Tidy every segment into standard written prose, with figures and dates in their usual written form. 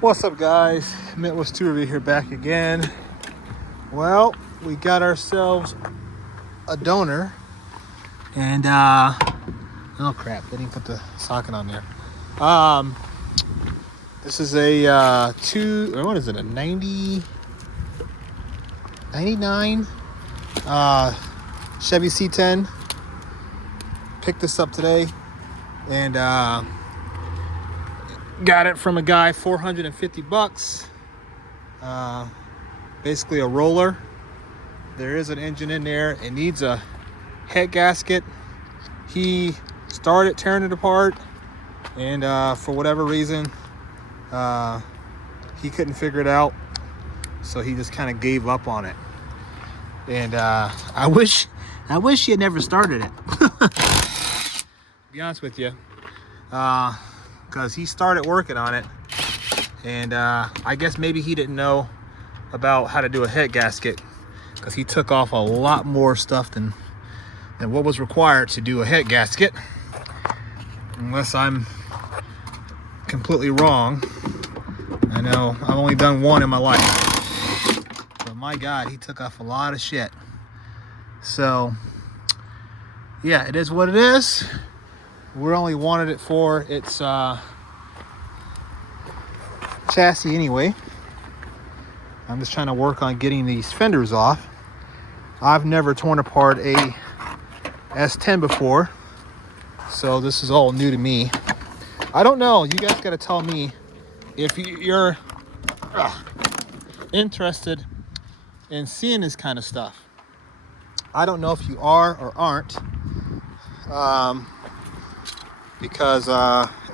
What's up, guys? Mitless 2 over here back again. Well, we got ourselves a donor, and oh crap, they didn't put the socket on there. This is a what is it, a 99 Chevy C10. Picked this up today, and got it from a guy, $450. Basically a roller. There is an engine in there. It needs a head gasket. He started tearing it apart, and for whatever reason, he couldn't figure it out, so he just kind of gave up on it. And I wish he had never started it. To be honest with you, because he started working on it, and I guess maybe he didn't know about how to do a head gasket, because he took off a lot more stuff than what was required to do a head gasket, unless I'm completely wrong. I know I've only done one in my life, but my God, he took off a lot of shit. So yeah, it is what it is. We only wanted it for its chassis anyway. I'm just trying to work on getting these fenders off. I've never torn apart a S10 before, so this is all new to me. I don't know, you guys got to tell me if you're interested in seeing this kind of stuff. I don't know if you are or aren't, because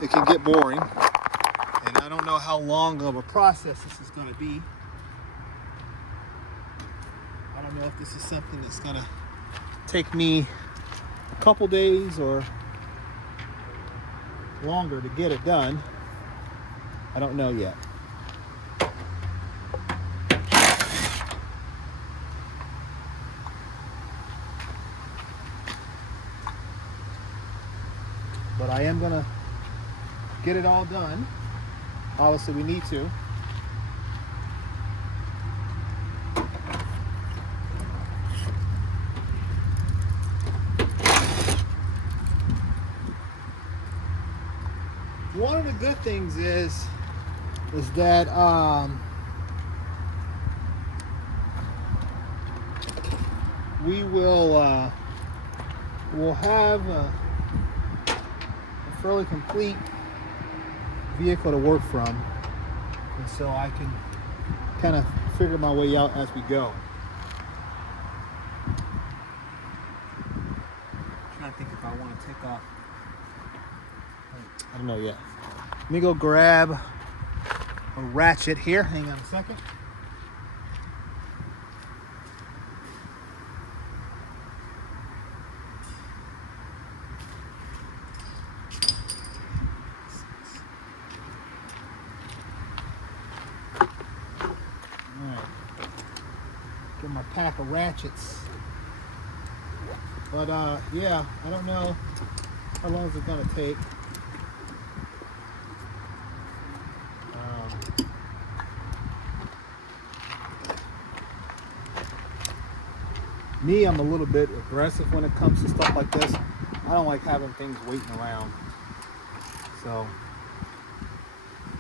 it can get boring, and I don't know how long of a process this is going to be. I don't know if this is something that's going to take me a couple days or longer to get it done. I don't know yet. But I am gonna get it all done. Obviously, we need to. One of the good things is that we will we'll have a fairly complete vehicle to work from, and so I can kind of figure my way out as we go. I'm trying to think if I want to take off. I don't know yet. Let me go grab a ratchet here. Hang on a second. Alright. Get my pack of ratchets. But yeah, I don't know how long it's gonna take. Me, I'm a little bit aggressive when it comes to stuff like this. I don't like having things waiting around. So,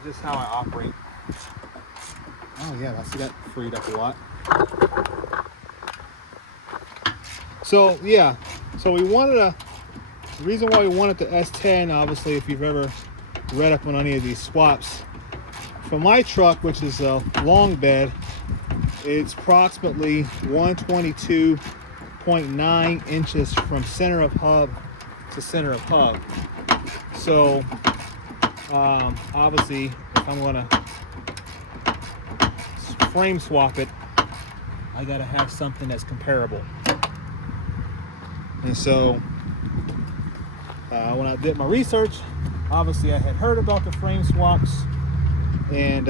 just how I operate. Oh yeah, I see that freed up a lot. So yeah, so we wanted the reason why we wanted the S10, obviously, if you've ever read up on any of these swaps, for my truck, which is a long bed, it's approximately 122.9 inches from center of hub to center of hub. So obviously, if I'm gonna frame swap it, I gotta have something that's comparable. And so when I did my research, obviously I had heard about the frame swaps, and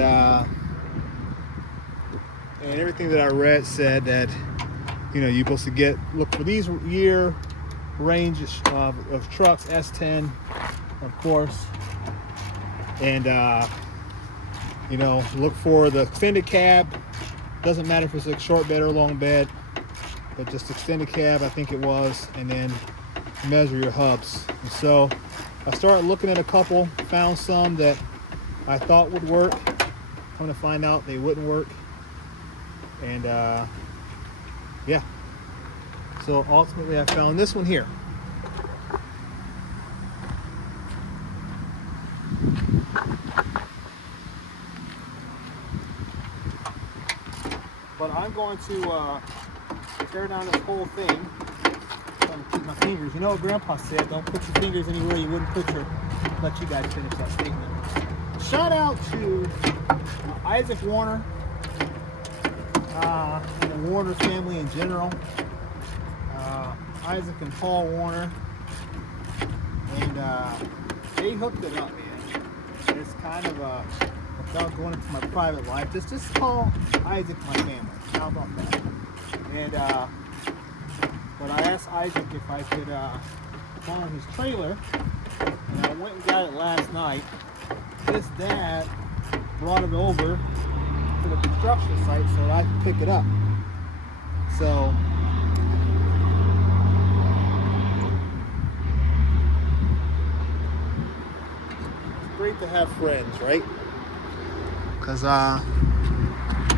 everything that I read said that, you know, you're supposed to look for these year ranges of trucks, S10, of course, and You know, look for the extended cab. Doesn't matter if it's a short bed or a long bed, but just extended cab, I think it was, and then measure your hubs. And so I started looking at a couple, found some that I thought would work. Come to find out they wouldn't work. And yeah, so ultimately I found this one here. But I'm going to tear down this whole thing. I'm going to keep my fingers. You know what Grandpa said, don't put your fingers anywhere you wouldn't put your, let you guys finish that statement. Shout out to Isaac Warner and the Warner family in general. Isaac and Paul Warner. And they hooked it up, man. It's kind of without going into my private life, just call Isaac my family. How about that? And but I asked Isaac if I could borrow his trailer, and I went and got it last night. His dad brought it over to the construction site so that I could pick it up. So it's great to have friends, right? Because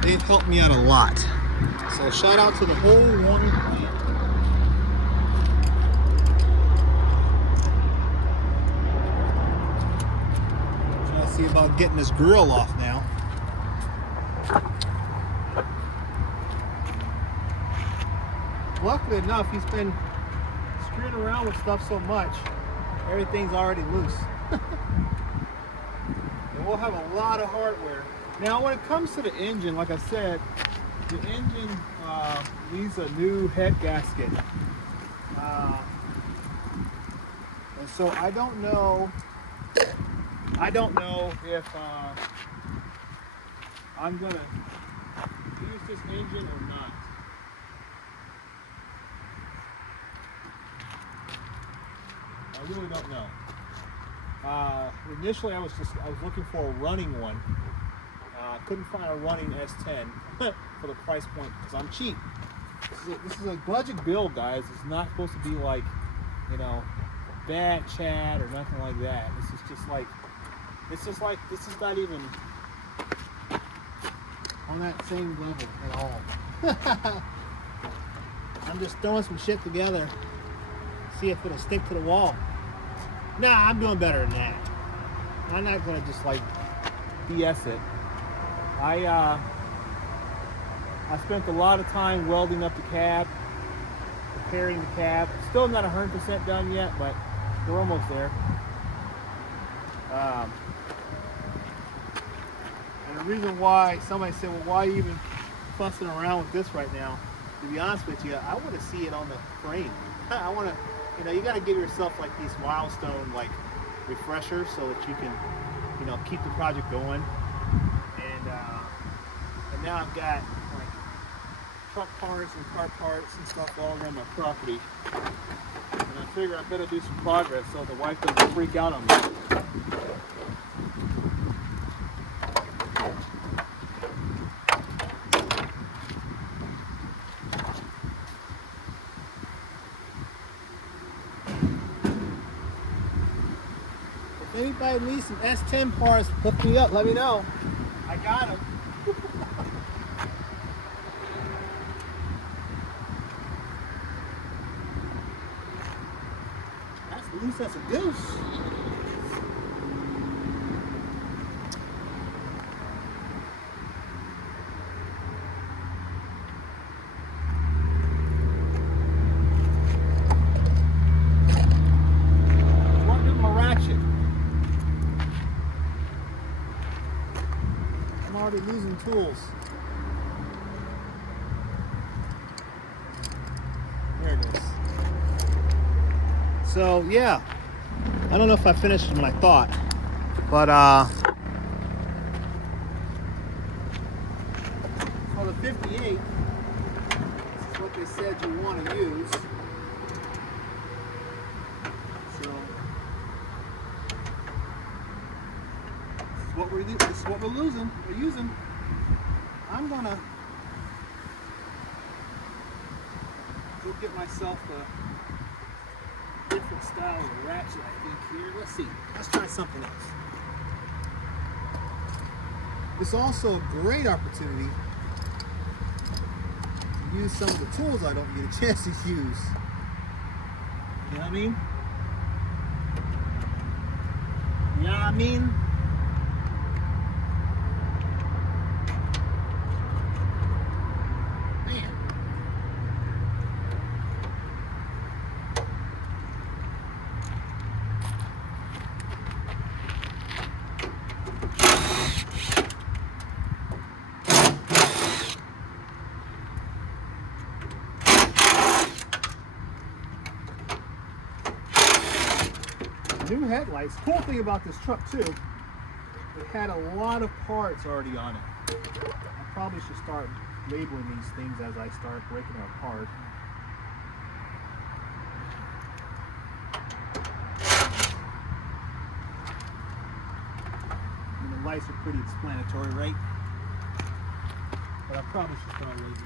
they've helped me out a lot. So shout out to the whole Warner clan. Trying to see about getting this grill off now. Luckily enough, he's been screwing around with stuff so much, everything's already loose. And we'll have a lot of hardware. Now when it comes to the engine, like I said, the engine needs a new head gasket. And so I don't know if I'm gonna use this engine or not. I really don't know. Initially I was looking for a running one. Couldn't find a running S10 for the price point because I'm cheap. This is a budget build, guys. It's not supposed to be like, you know, bad chat or nothing like that. This is not even on that same level at all. I'm just throwing some shit together, see if it'll stick to the wall. Nah, I'm doing better than that. I'm not gonna just like BS it. I spent a lot of time welding up the cab, preparing the cab. Still not 100% done yet, but we're almost there. And the reason why, somebody said, well, why are you even fussing around with this right now? To be honest with you, I want to see it on the frame. I want to, you know, you got to give yourself like these milestone like refreshers so that you can, you know, keep the project going. And now I've got like truck parts and car parts and stuff all around my property. And I figure I better do some progress so the wife doesn't freak out on me. If anybody needs some S10 parts, hook me up, let me know. I got them. At least that's a goose. What is my ratchet? I'm already losing tools. There it is. So yeah, I don't know if I finished my thought, but for the 58, this is what they said you want to use. So this is This is what we're using. I'm gonna go get myself a different style of ratchet, I think, here. Let's see. Let's try something else. It's also a great opportunity to use some of the tools I don't get a chance to use. You know what I mean? You know what I mean? New headlights. Cool thing about this truck too, it had a lot of parts already on it. I probably should start labeling these things as I start breaking them apart. And the lights are pretty explanatory, right? But I probably should start labeling them.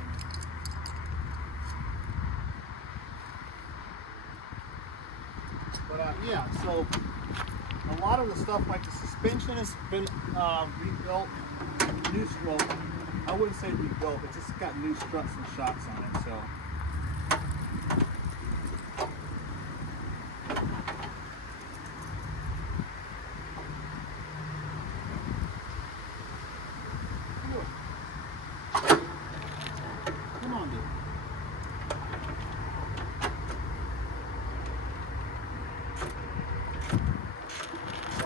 But yeah, so a lot of the stuff, like the suspension, has been rebuilt, new stroke. I wouldn't say rebuilt, it just got new struts and shocks on it. So come on, dude.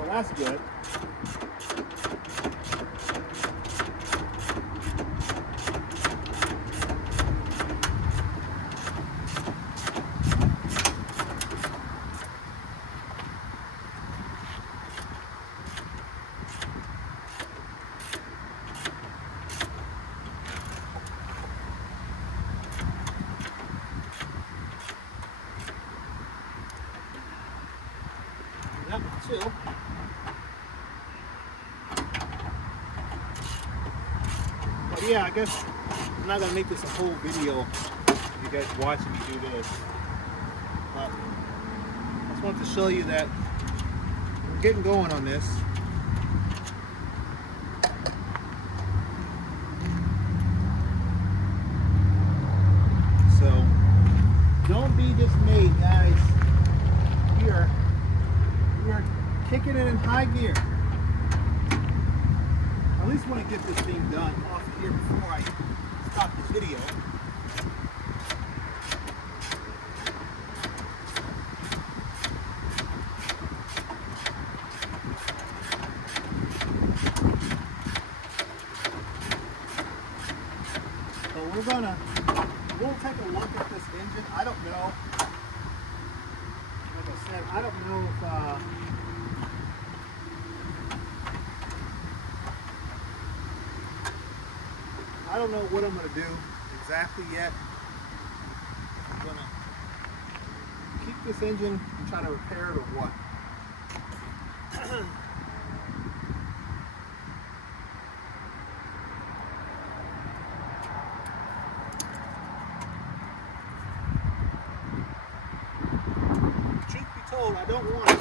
That's good. Yep, chill. But yeah, I guess I'm not gonna make this a whole video of you guys watching me do this. But I just wanted to show you that we're getting going on this. So don't be dismayed, guys. We are kicking it in high gear. I at least want to get this thing done off here before I stop this video. So we'll take a look at this engine. I don't know. Like I said, I don't know if I don't know what I'm going to do exactly yet. I'm going to keep this engine and try to repair it or what. Truth be told, I don't want it.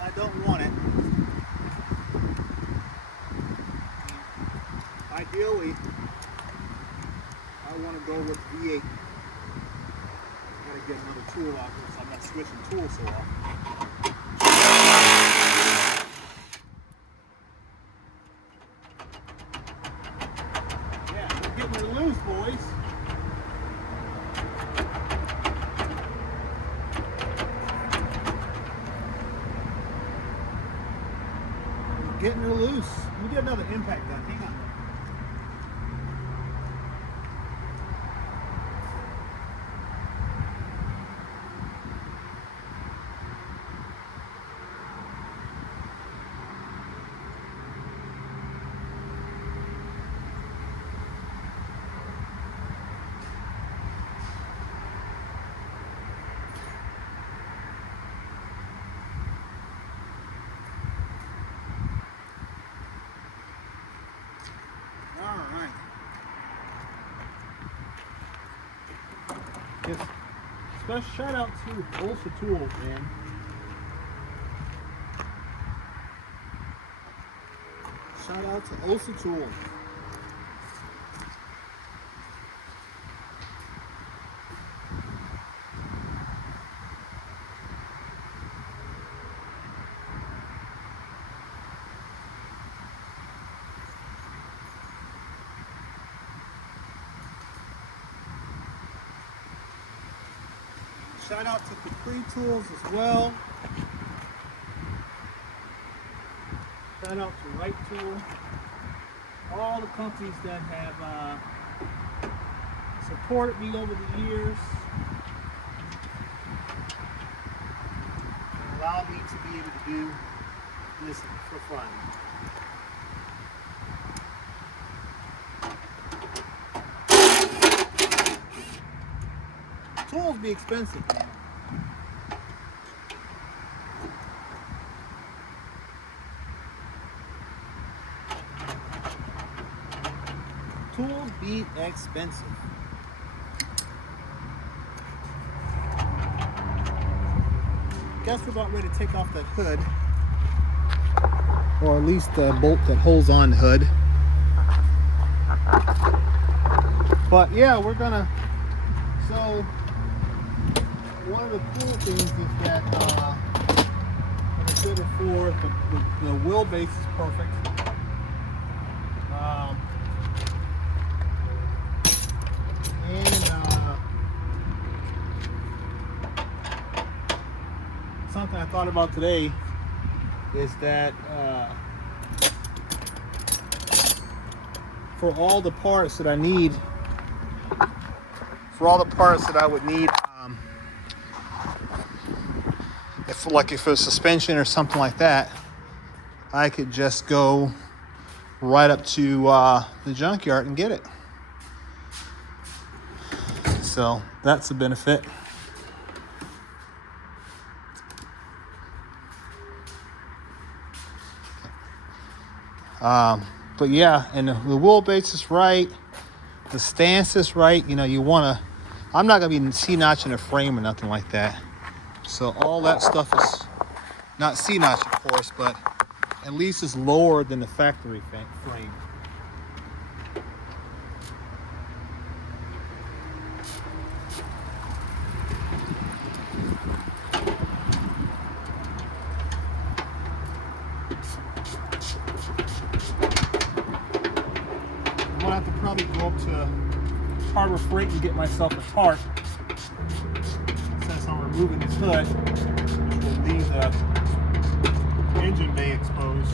I don't want it. Ideally, I want to go with V8. I gotta get another tool out here so I'm not switching tools so often. Yeah, we're getting her loose, boys. Getting her loose. We get another impact gun. Hang on. Special shout out to Ulsa Tools, man. Shout out to Ulsa Tools. Shout out to Capri Tools as well. Shout out to Right Tool. All the companies that have supported me over the years and allowed me to be able to do this for fun. Tools be expensive, man. Tools be expensive. Guess we're about ready to take off that hood, or at least the bolt that holds on the hood. But yeah, we're gonna. So one of the cool things is that like I said before, the wheelbase is perfect. Something I thought about today is that for all the parts that I need, for all the parts that I would need, if it was suspension or something like that, I could just go right up to the junkyard and get it. So that's a benefit. But yeah, and the wheelbase is right, the stance is right. You know, you want to, I'm not going to be C-notching the frame or nothing like that. So all that stuff is not C-notch, of course, but at least it's lower than the factory frame. I'm gonna have to probably go up to Harbor Freight and get myself a tarp, since I'm removing this hood, which will leave the engine bay exposed.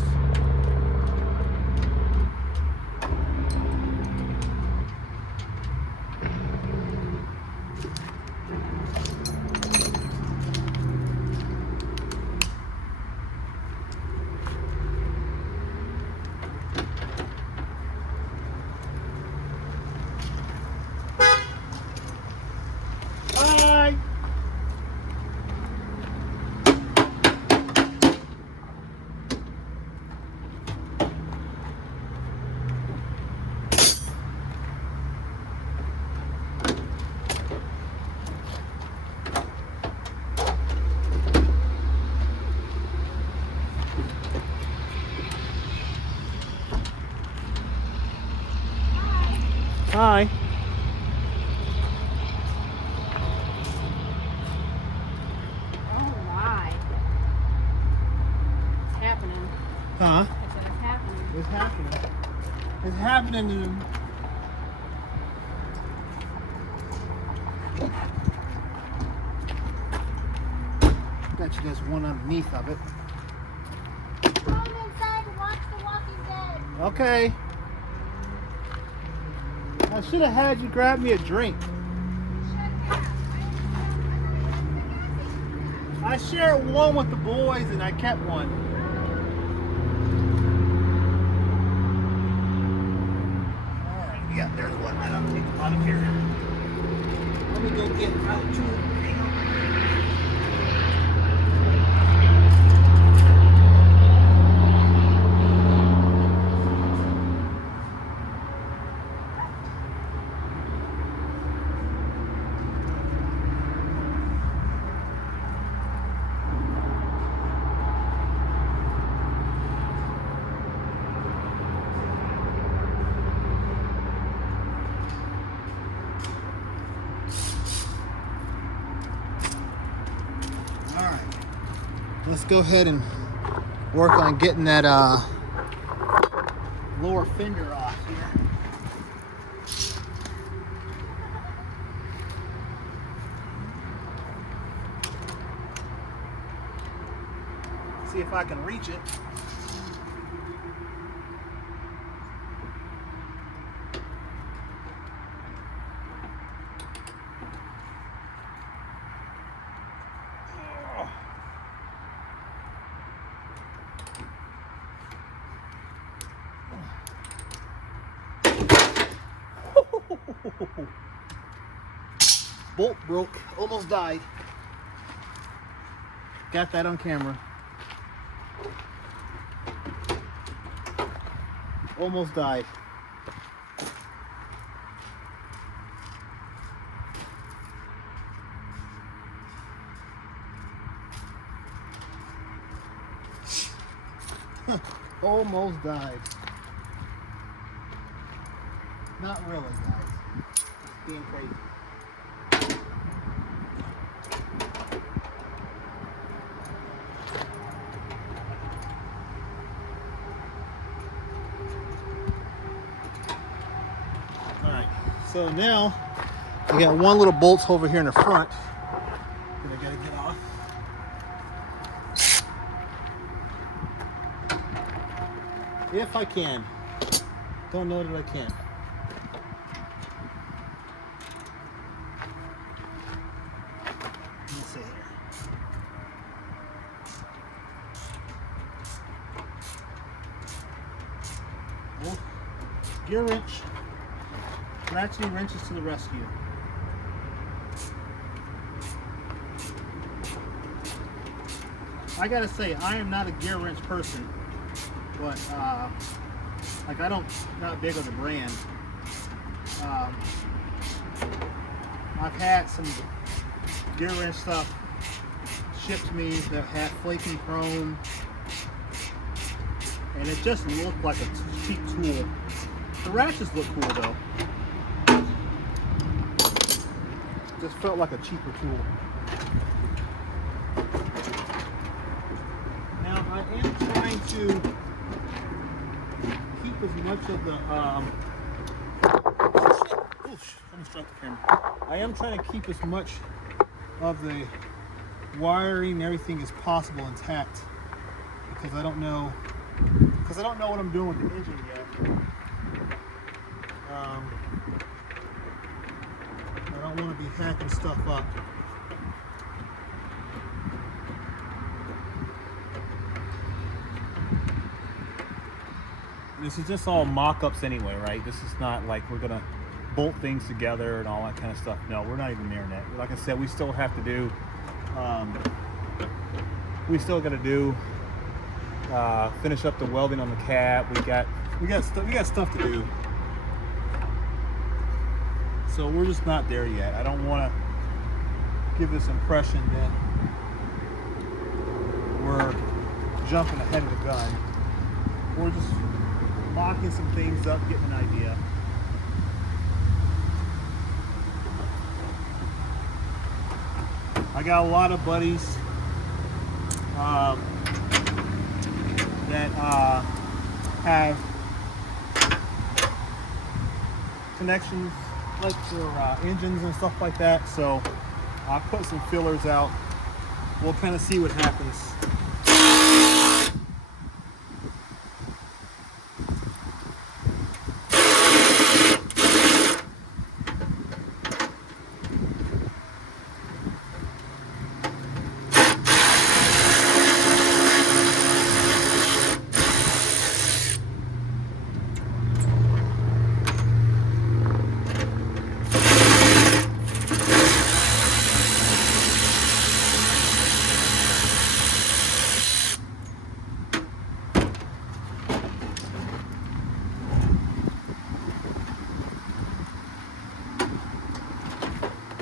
Hi. Oh my. It's happening. Huh? I said it's happening. It's happening. It's happening to them. Bet you there's one underneath of it. Come inside and watch The Walking Dead. Okay. I should have had you grab me a drink. I shared one with the boys and I kept one. Alright, yeah, there's one that I'll take out of here. Let me go get out to it. let's go ahead and work on getting that lower fender off here. See if I can reach it. Bolt broke, almost died. Got that on camera. Almost died. Almost died. Not really, guys. Just being crazy. Alright, so now I got one little bolt over here in the front that I gotta get off. If I can. Don't know that I can. Let's see here. Well, gear wrench. Ratcheting wrenches to the rescue. I gotta say, I am not a gear wrench person, but like not big on the brand. I've had some gear wrench stuff shipped to me that had flaking chrome, and it just looked like a cheap tool. The ratchets look cool though. Just felt like a cheaper tool. Now I am trying to keep as much of the almost dropped the camera. I am trying to keep as much of the wiring and everything as possible intact because I don't know what I'm doing with the engine yet. I don't want to be hacking stuff up. This is just all mock-ups anyway, right? This is not like we're gonna bolt things together and all that kind of stuff. No, we're not even there yet. Like I said, we still have to do. We still got to do. Finish up the welding on the cab. We got stuff to do. So we're just not there yet. I don't want to give this impression that we're jumping ahead of the gun. We're just locking some things up, getting an idea. I got a lot of buddies that have connections like for engines and stuff like that, so I'll put some fillers out. We'll kind of see what happens.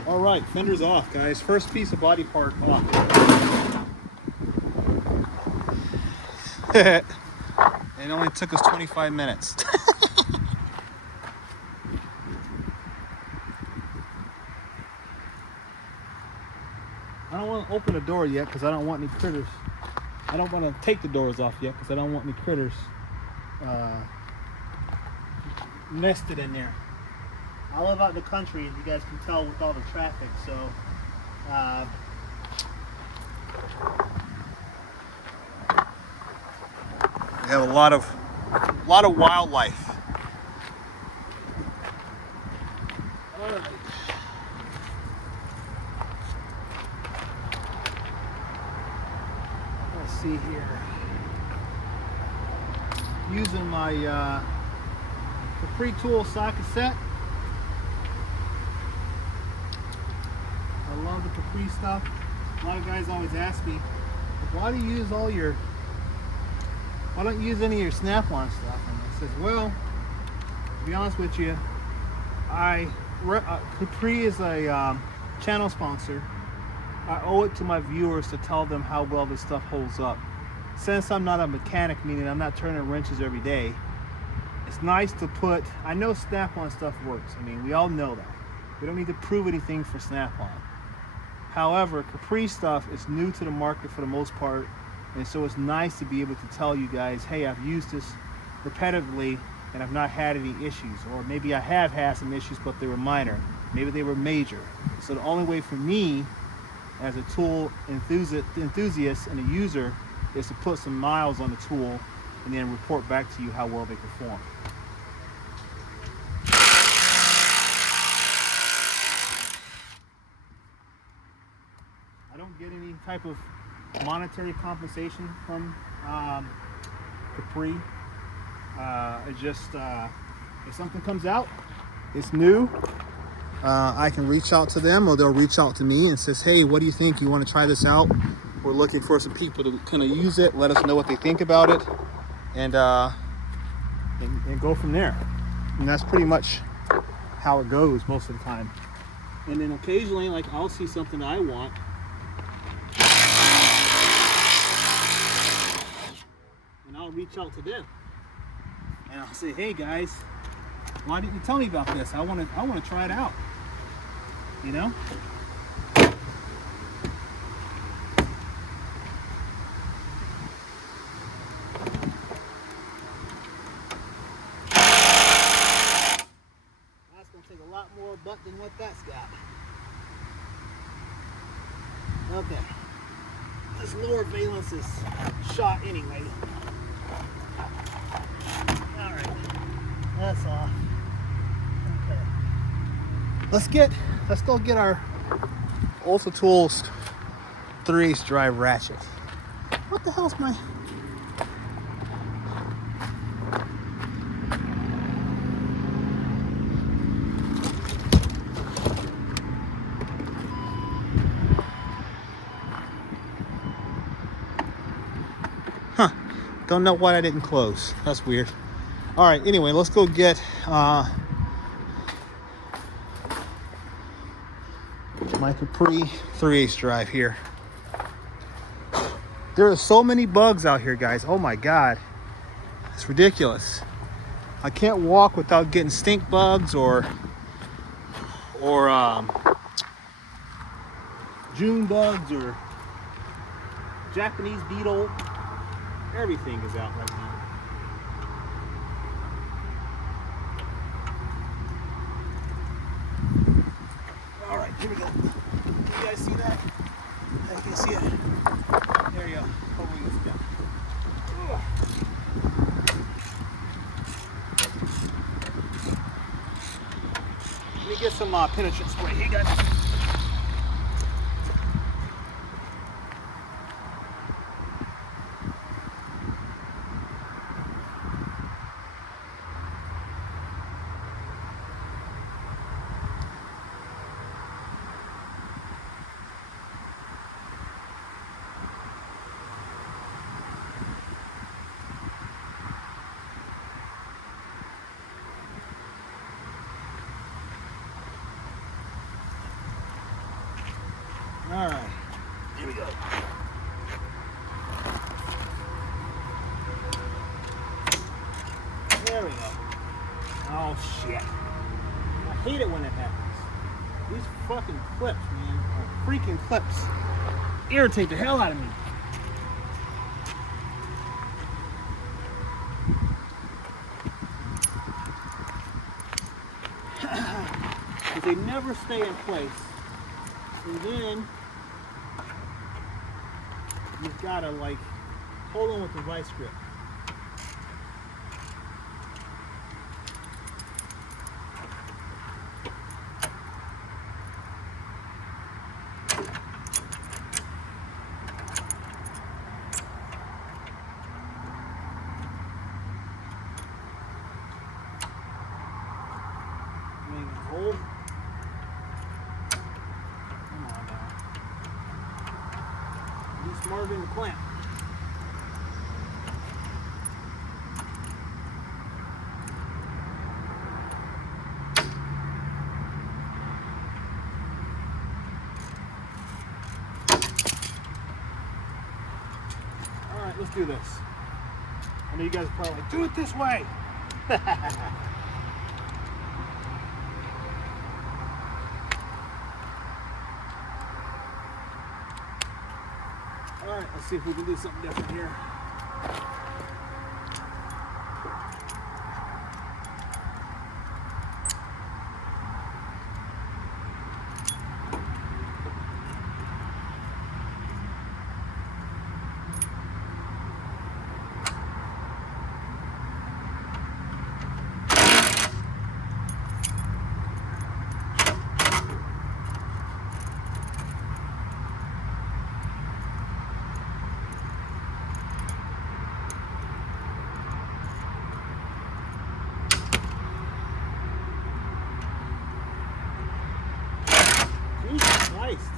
All right, fender's off, guys. First piece of body part off. It only took us 25 minutes. I don't want to open the door yet because I don't want any critters I don't want to take the doors off yet because I don't want any critters nested in there. I live out in the country, as you guys can tell with all the traffic, so we have a lot of wildlife. All right. Let's see here. Using my Capri tool socket set. I love the Capri stuff. A lot of guys always ask me, why do you use why don't you use any of your Snap-on stuff? And I says, well, to be honest with you, Capri is a channel sponsor. I owe it to my viewers to tell them how well this stuff holds up. Since I'm not a mechanic, meaning I'm not turning wrenches every day, it's nice to put, I know Snap-on stuff works. I mean, we all know that. We don't need to prove anything for Snap-on. However, Capri stuff is new to the market for the most part, and so it's nice to be able to tell you guys, hey, I've used this repetitively and I've not had any issues, or maybe I have had some issues but they were minor, maybe they were major. So the only way for me as a tool enthusiast and a user is to put some miles on the tool and then report back to you how well they perform. I don't get any type of monetary compensation from Capri. It's just if something comes out, it's new, I can reach out to them, or they'll reach out to me and says, hey, what do you think? You want to try this out? We're looking for some people to kind of use it, let us know what they think about it, and go from there. And that's pretty much how it goes most of the time. And then occasionally, like, I'll see something that I want, and I'll reach out to them and I'll say, hey guys, why didn't you tell me about this? I want to try it out, you know? That's going to take a lot more butt than what that's got. Okay. This lower valence is shot anyway. Alright. That's off. Okay. Let's go get our Ultra Tools 3/8 drive ratchet. What the hell's my... Don't know why I didn't close. That's weird. All right, anyway, let's go get my Capri 3/8 drive here. There are so many bugs out here, guys. Oh my God. It's ridiculous. I can't walk without getting stink bugs or June bugs or Japanese beetle. Everything is out right now. All right, here we go. Can you guys see that? I can see it. There you go. Hopefully it's down. Let me get some penetrant spray. Here you go. All right, here we go. There we go. Oh shit. I hate it when it happens. These fucking clips, man, are freaking clips. Irritate the hell out of me. they never stay in place. And then you've got to like hold on with the vice grip. Hold. Come on now. Be smarter than the clamp. All right, let's do this. I know you guys are probably like, do it this way. All right, let's see if we can do something different here. Jesus Christ.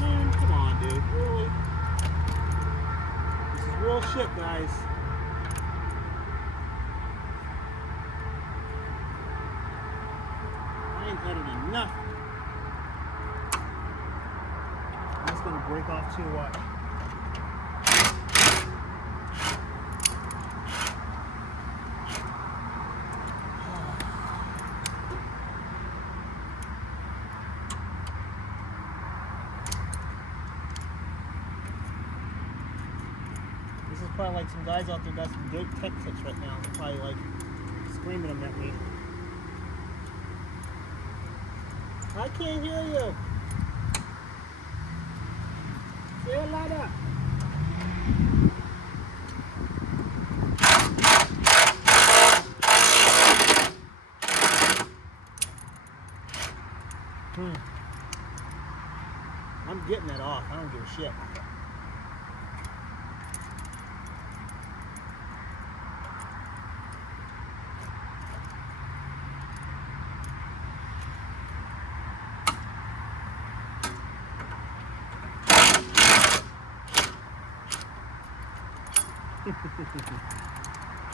Man, come on, dude. Really? This is real shit, guys. I ain't editing nothing. That's gonna break off too. Watch. This is probably like some guys out there got some good tech tips right now. They're probably like screaming them at me. I can't hear you. Say it louder. I'm getting that off. I don't give a shit.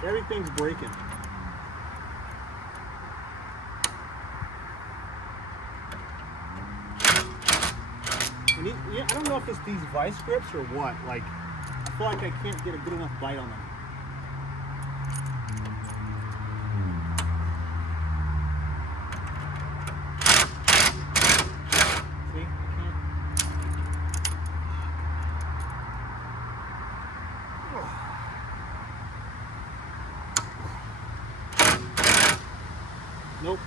Everything's breaking. And I don't know if it's these vice grips or what. Like, I feel like I can't get a good enough bite on them. See? Nope.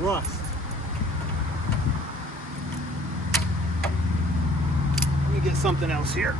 Rust. Let me get something else here.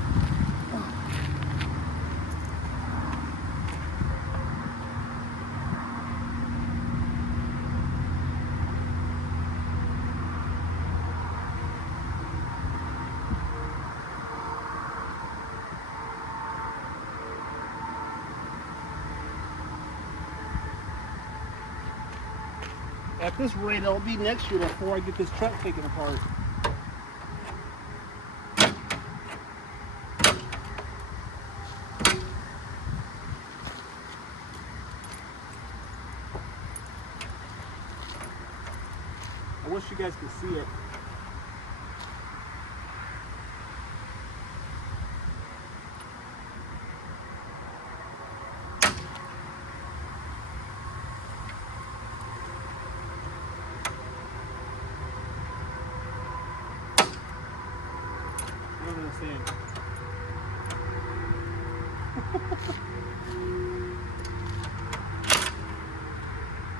At this rate, it'll be next year before I get this truck taken apart. I wish you guys could see it. You know what I'm saying?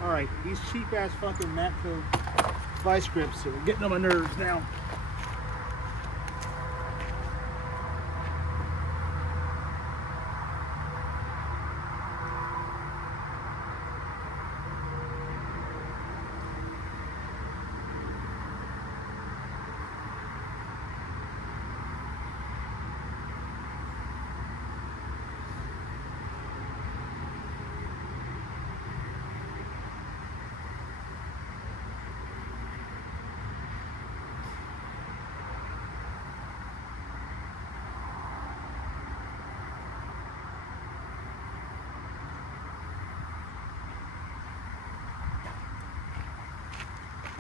Alright, these cheap ass fucking Matco vice grips are getting on my nerves now.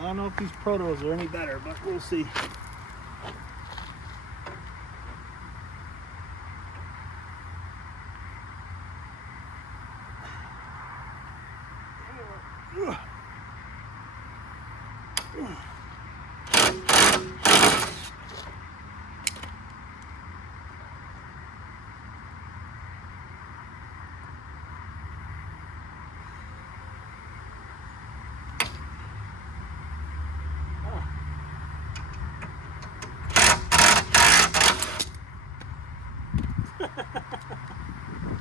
I don't know if these protos are any better, but we'll see.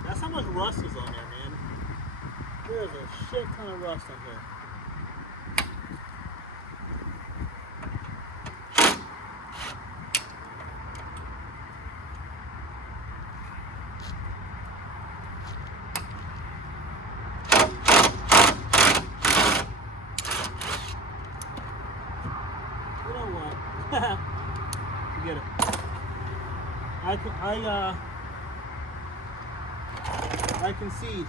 That's how much rust is on there, man. There's a shit ton of rust on here. You know what? Forget it. I concede.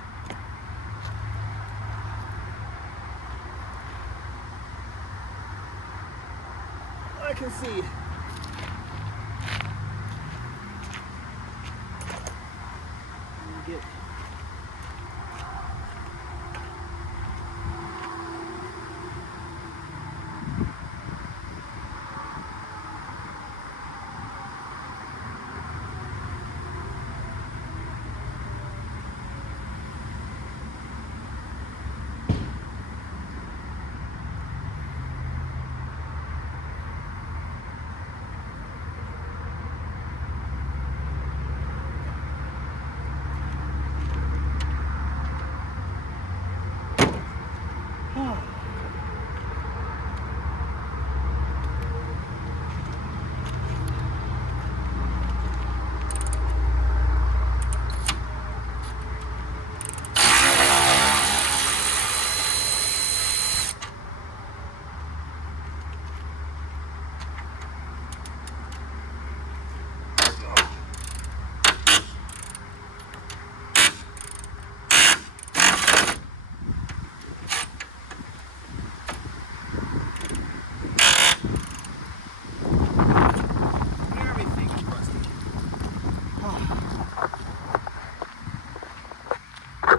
I concede. Get.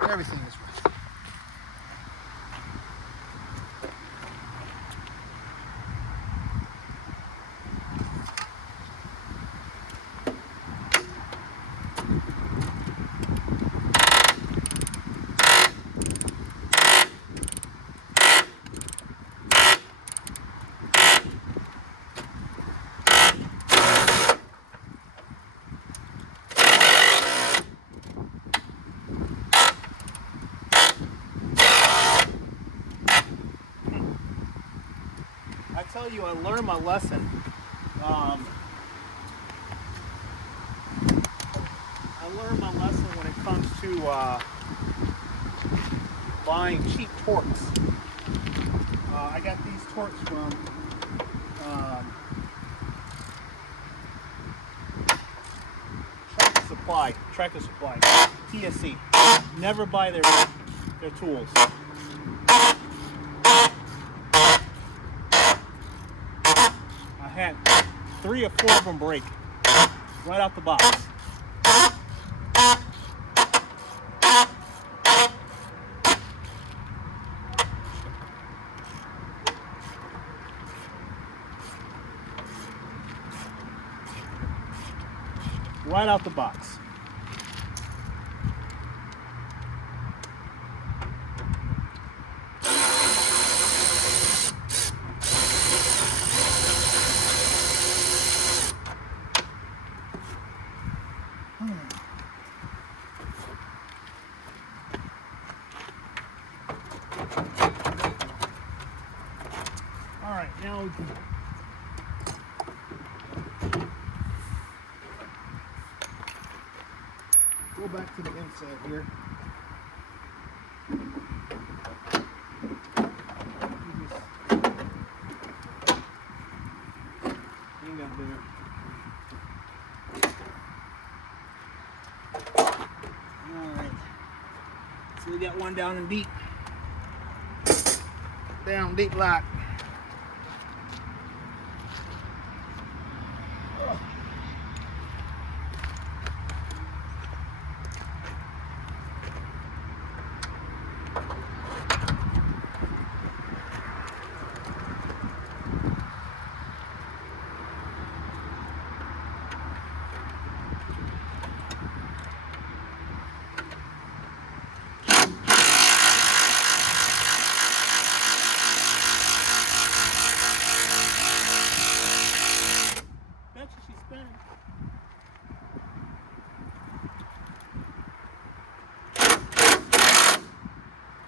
Everything is rusty. I tell you, I learned my lesson. I learned my lesson when it comes to buying cheap torques. I got these torques from Tractor Supply, TSC. Never buy their tools. had 3 or 4 of them break right off the box. Right out the box. All right, now we can go back to the inside here. Hang that there. Alright. So we got one down and deep. Down deep lock.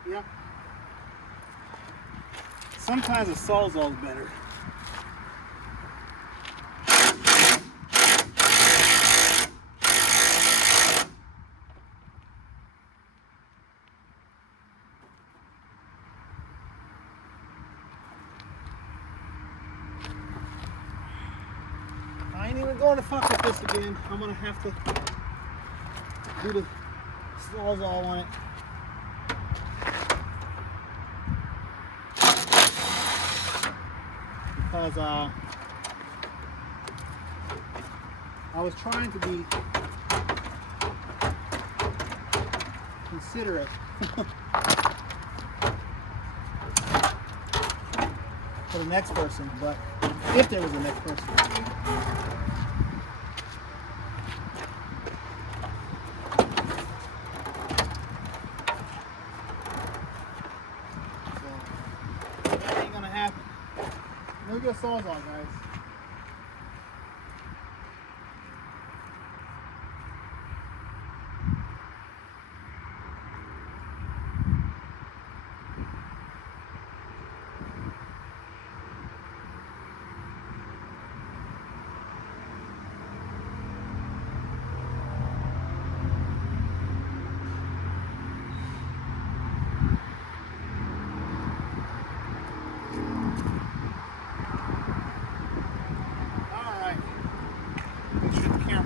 Yep. Sometimes a Sawzall's better. I ain't even going to fuck with this again. I'm gonna have to do the Sawzall on it. Because I was trying to be considerate for the next person, but if there was a next person. So that ain't gonna happen. Look at Sawzall, guys.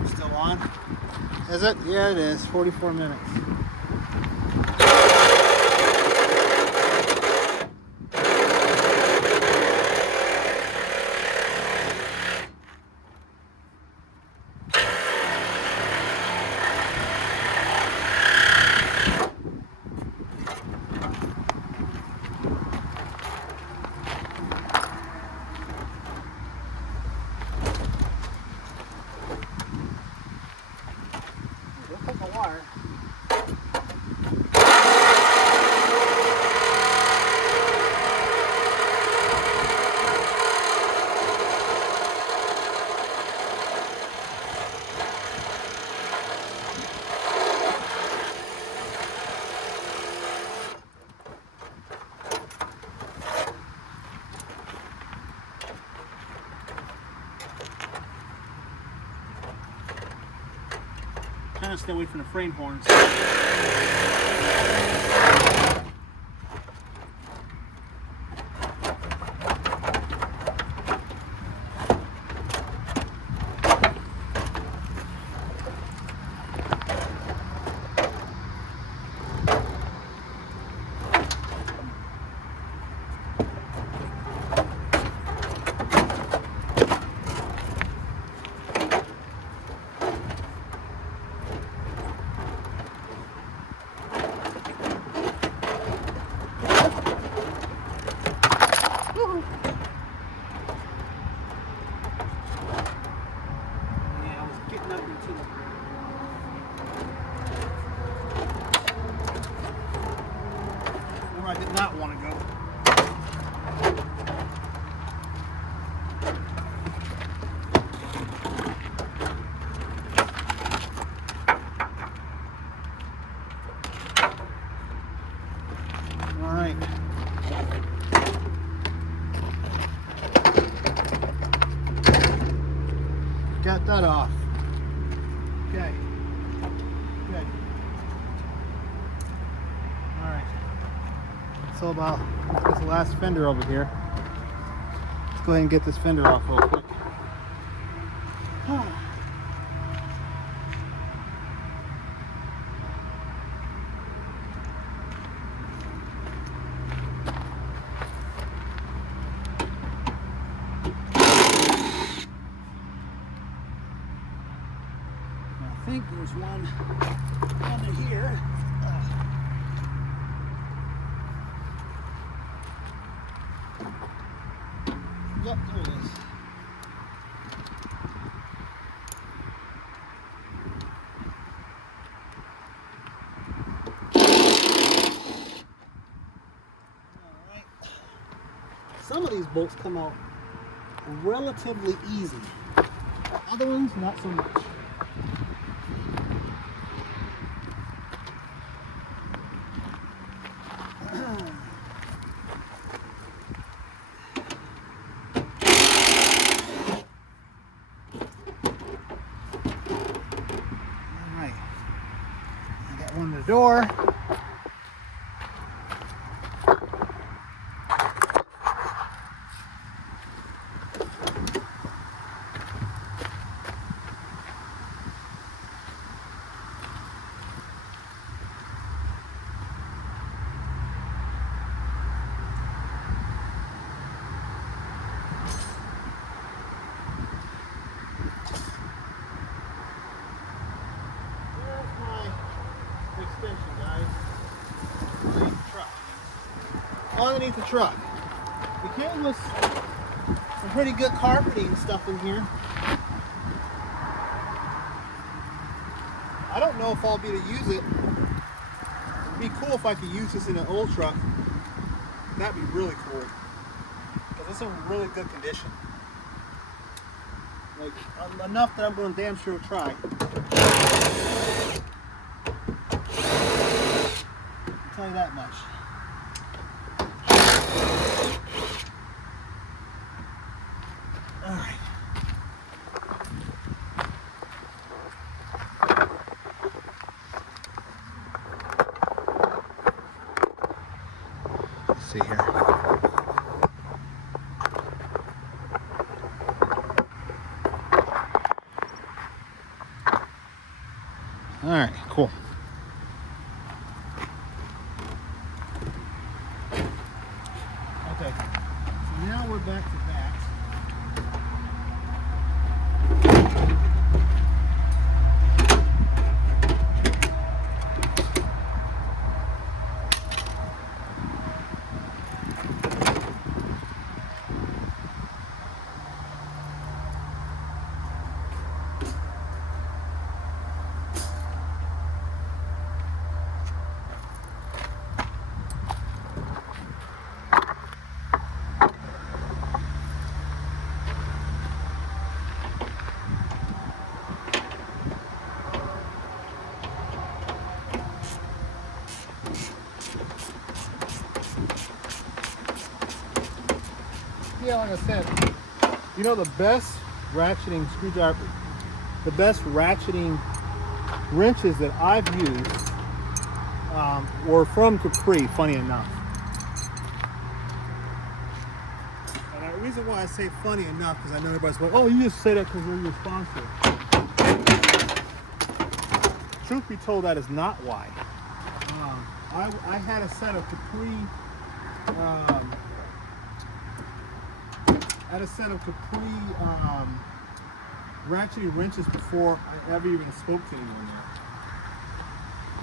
Still on. Is it? Yeah, it is. 44 minutes. Wire. Kind of stay away from the frame horns. not want to go. All right. Got that off. Okay. Good. All right. So about this last fender over here. Let's go ahead and get this fender off real quick. I think there's one under here. Yep, there it is. All right. Some of these bolts come out relatively easy. Other ones, not so much. On the door. Extension, guys. Underneath the truck. Underneath the truck. We came with some pretty good carpeting stuff in here. I don't know if I'll be able to use it. It'd be cool if I could use this in an old truck. That'd be really cool. Because it's in really good condition. Like, enough that I'm going to damn sure try. I'll tell you that much. All right. Let's see here. All right, cool. Okay, so now we're back to that. Yeah, like I said, you know, the best ratcheting screwdriver, the best ratcheting wrenches that I've used were from Capri, funny enough. And the reason why I say funny enough, because I know everybody's like, oh, you just say that because you're your sponsor. Truth be told, that is not why. I had a set of Capri ratcheting wrenches before I ever even spoke to anyone there.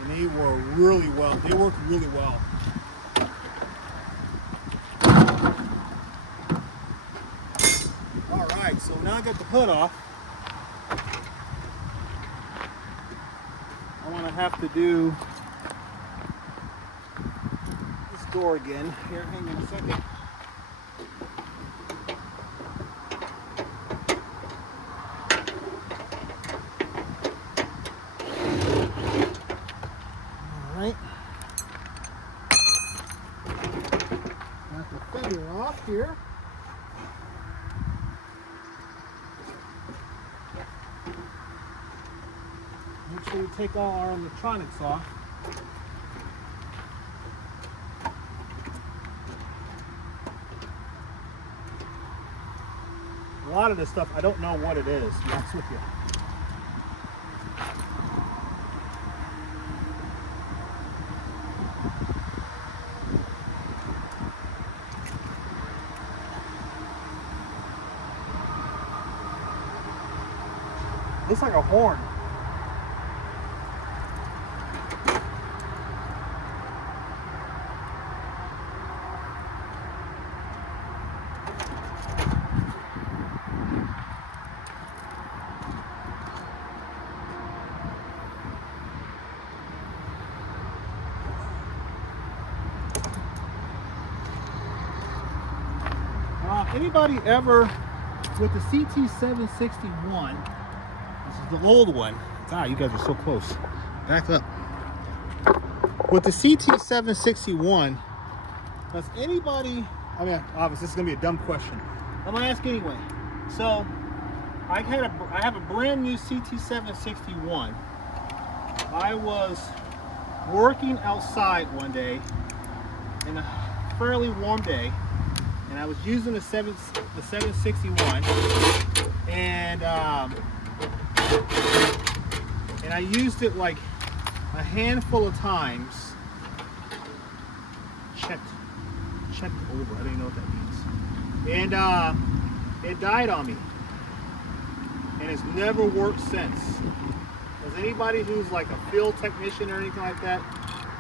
And they were really well, they worked really well. All right, so now I got the hood off. I'm gonna have to do this door again. Here, hang on a second. Alright. Got the fender off here. Make sure we take all our electronics off. A lot of this stuff, I don't know what it is, to be honest with you. Looks like a horn. Anybody ever with the CT761, this is the old one. God, you guys are so close. Back up. With the CT761, does anybody, I mean, obviously this is gonna be a dumb question. I'm gonna ask anyway. So I have a brand new CT761. I was working outside one day in a fairly warm day, and I was using the 761, and I used it like a handful of times. Checked over. I don't even know what that means. And it died on me, and it's never worked since. Does anybody who's like a field technician or anything like that,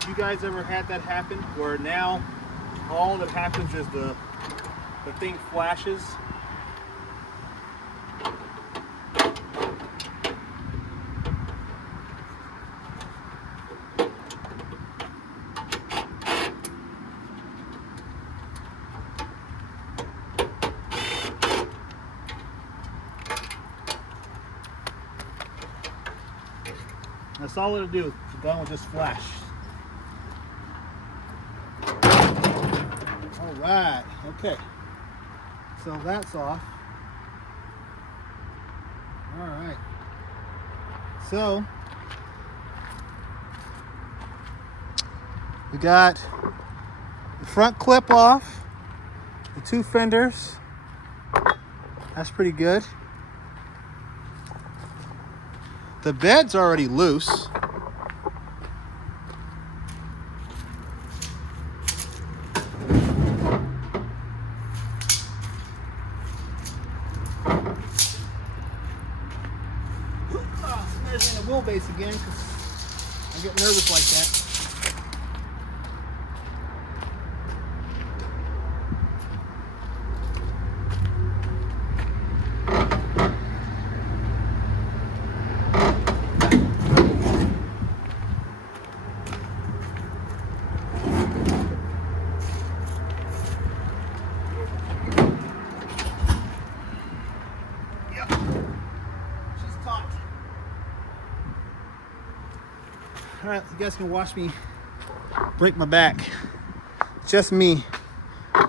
you guys ever had that happen? Where now all that happens is the thing flashes. That's all it'll do. The gun will just flash. All right. Okay. So that's off. All right. So we got the front clip off, the two fenders. That's pretty good. The bed's already loose. Measuring the wheelbase again because I get nervous like that. All right, you guys can watch me break my back. Just me. All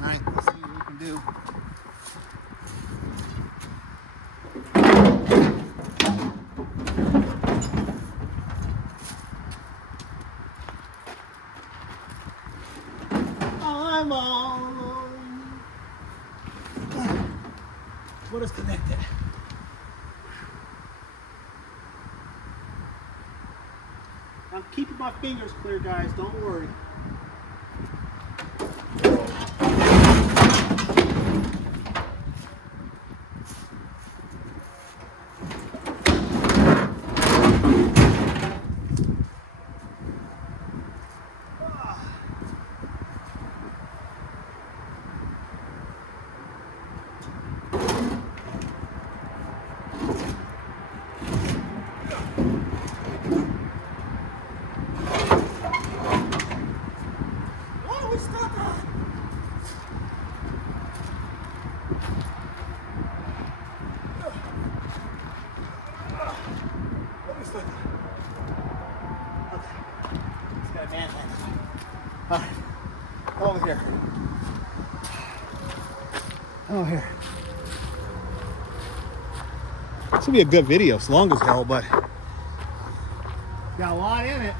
right, let's see what we can do. I'm on. What is connected? I'm keeping my fingers clear, guys. Don't worry. And all right, over here. Over here. This will be a good video. It's long as hell, but got a lot in it.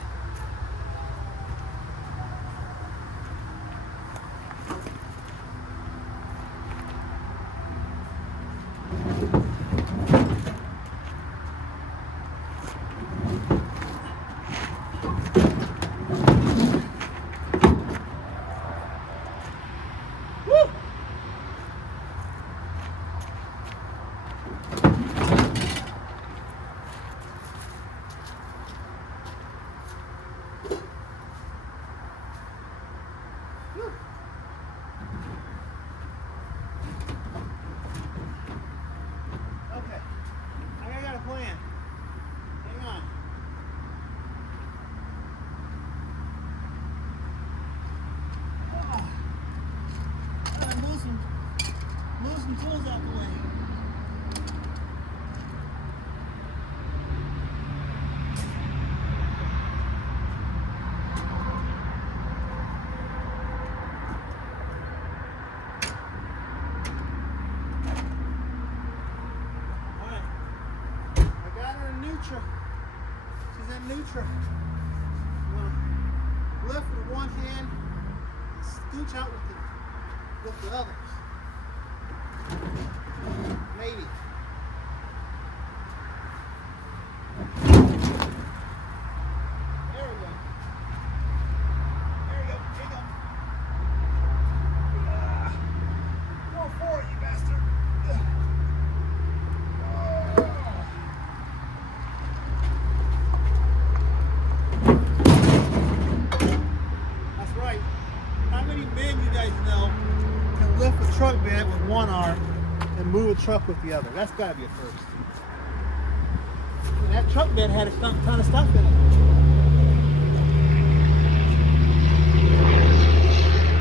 Plan. Hang on. Move some tools out the way. She's in neutral. I'm gonna lift with one hand and scooch out with the others. Maybe. There we go. There you go. There you go. Go for it, you bastard. Truck bed with one arm and move a truck with the other. That's got to be a first. And that truck bed had a ton of stuff in it.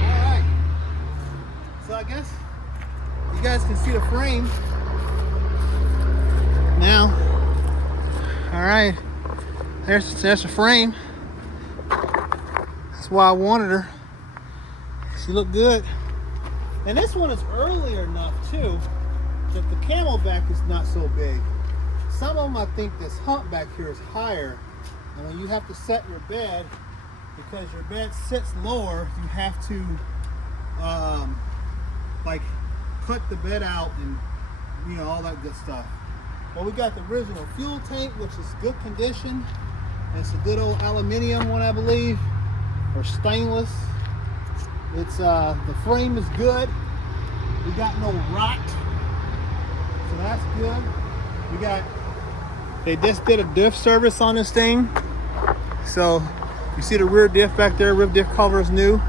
Alright. So I guess you guys can see the frame now. Alright. There's the frame. That's why I wanted her. She looked good. And this one is earlier enough too that the camelback is not so big. Some of them, I think this hump back here is higher, and when you have to set your bed, because your bed sits lower, you have to like cut the bed out and you know all that good stuff. But we got the original fuel tank, which is good condition. It's a good old aluminum one, I believe, or stainless. It's the frame is good. We got no rot, so that's good. They just did a diff service on this thing, so you see the rear diff back there. Rear diff cover is new.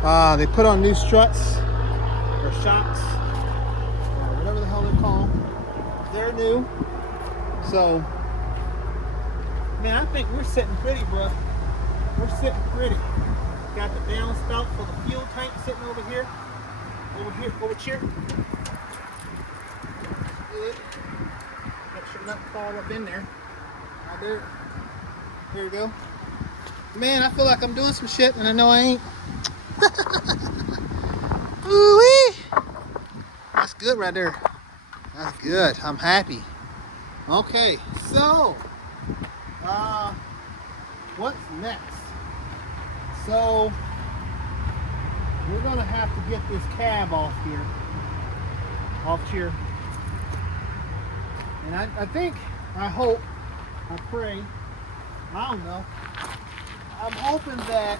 They put on new struts or shocks, or whatever the hell they call them. They're new. So, man, I think we're sitting pretty, bro. We're sitting pretty. Got the downspout for the fuel tank sitting over here. Over here. Good. Make sure nothing fall up in there. Right there. Here we go. Man, I feel like I'm doing some shit and I know I ain't. Ooh-wee. That's good right there. That's good. I'm happy. Okay, so what's next? So we're gonna have to get this cab off here. And I think, I hope, I pray, I don't know. I'm hoping that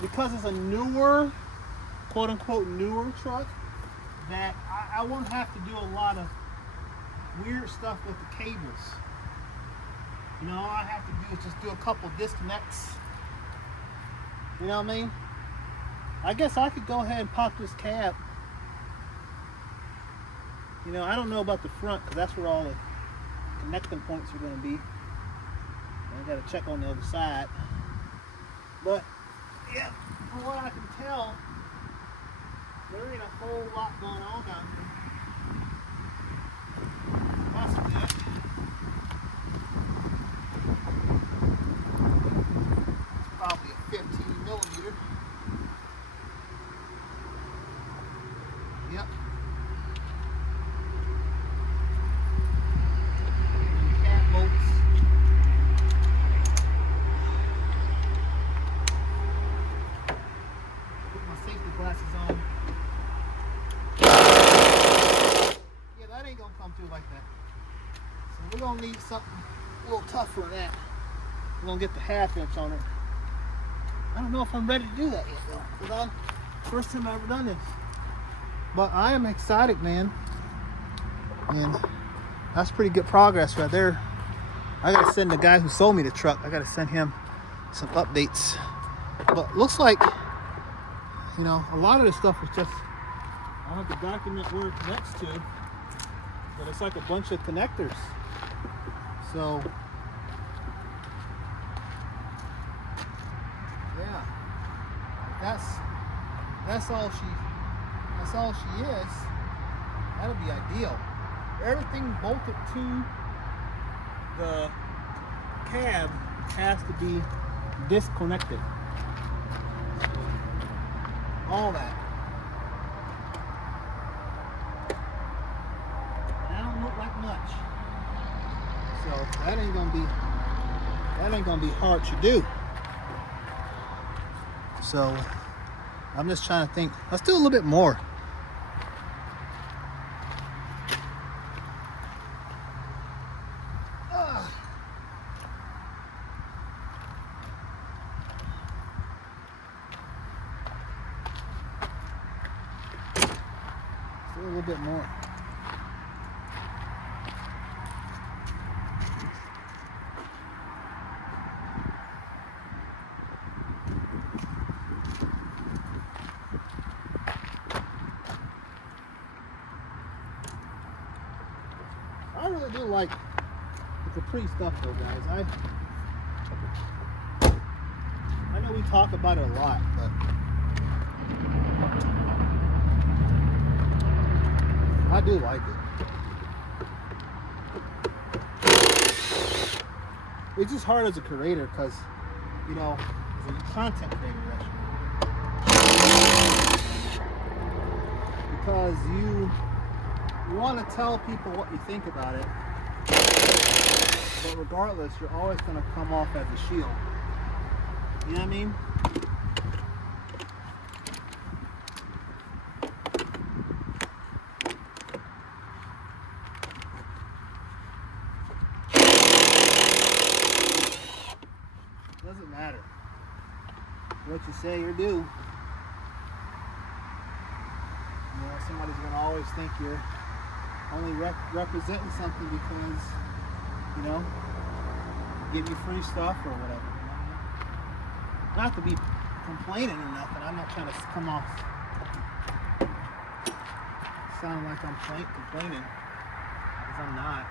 because it's a newer, quote unquote newer truck, that I won't have to do a lot of weird stuff with the cables. You know, all I have to do is just do a couple disconnects. You know what I mean? I guess I could go ahead and pop this cab. You know, I don't know about the front because that's where all the connecting points are going to be. I got to check on the other side. But, yeah, from what I can tell, there ain't a whole lot going on down here. That's good. tougher than that. I'm gonna get the 1/2 inch on it. I don't know if I'm ready to do that yet though, because first time I've ever done this. But I am excited, man. And that's pretty good progress right there. I gotta send the guy who sold me the truck, I gotta send him some updates. But looks like, you know, a lot of this stuff is just, I don't have to document where it connects to, but it's like a bunch of connectors. So, yeah, that's all she is. That'll be ideal. Everything bolted to the cab has to be disconnected. All that. That don't look like much. So that ain't gonna be hard to do. So I'm just trying to think. Let's do a little bit more. A little bit more. I really do like the Capri stuff though, guys. I know we talk about it a lot, but I do like it. It's just hard as a creator because, you know, as a content creator, because you want to tell people what you think about it, but regardless, you're always going to come off as a shield. You know what I mean? Doesn't matter what you say or do. You know, somebody's going to always think you're only representing something because, you know, give you free stuff or whatever. Not to be complaining or nothing. I'm not trying to come off sound like I'm complaining, because I'm not.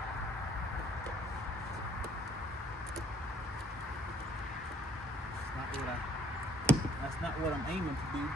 That's not what I'm aiming to do.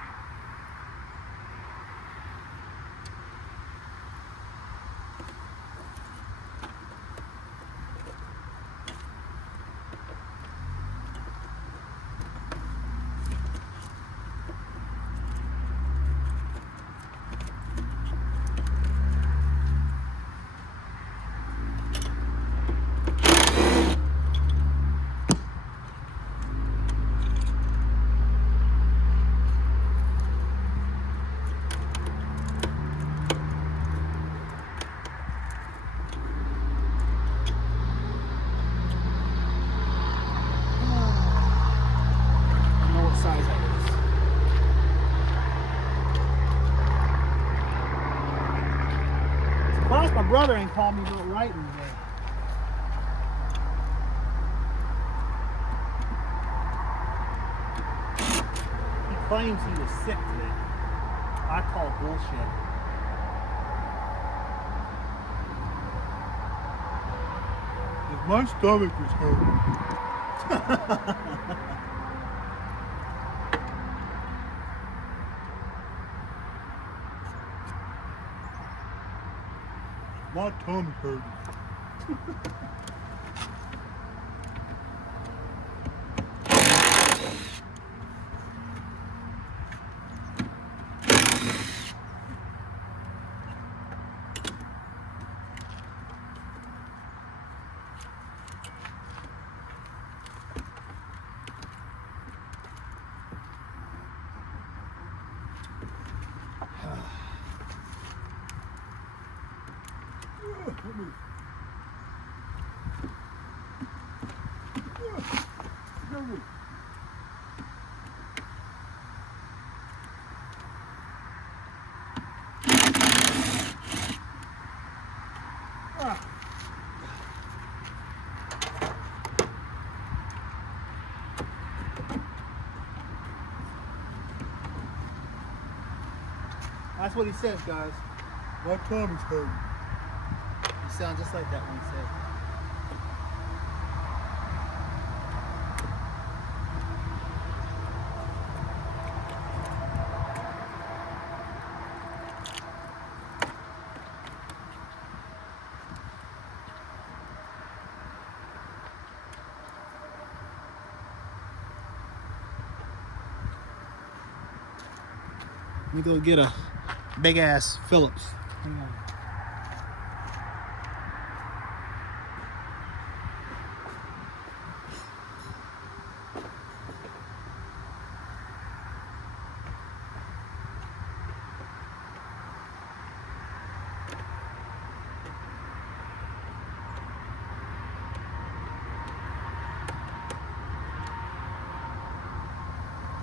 My brother ain't called me about writing today. He claims he was sick today. I call bullshit. If my stomach is hurting. My tummy hurts. moving. Ah. That's what he says, guys. What time is home? You sound just like that one said. Let me go get a big ass Phillips. Hang on.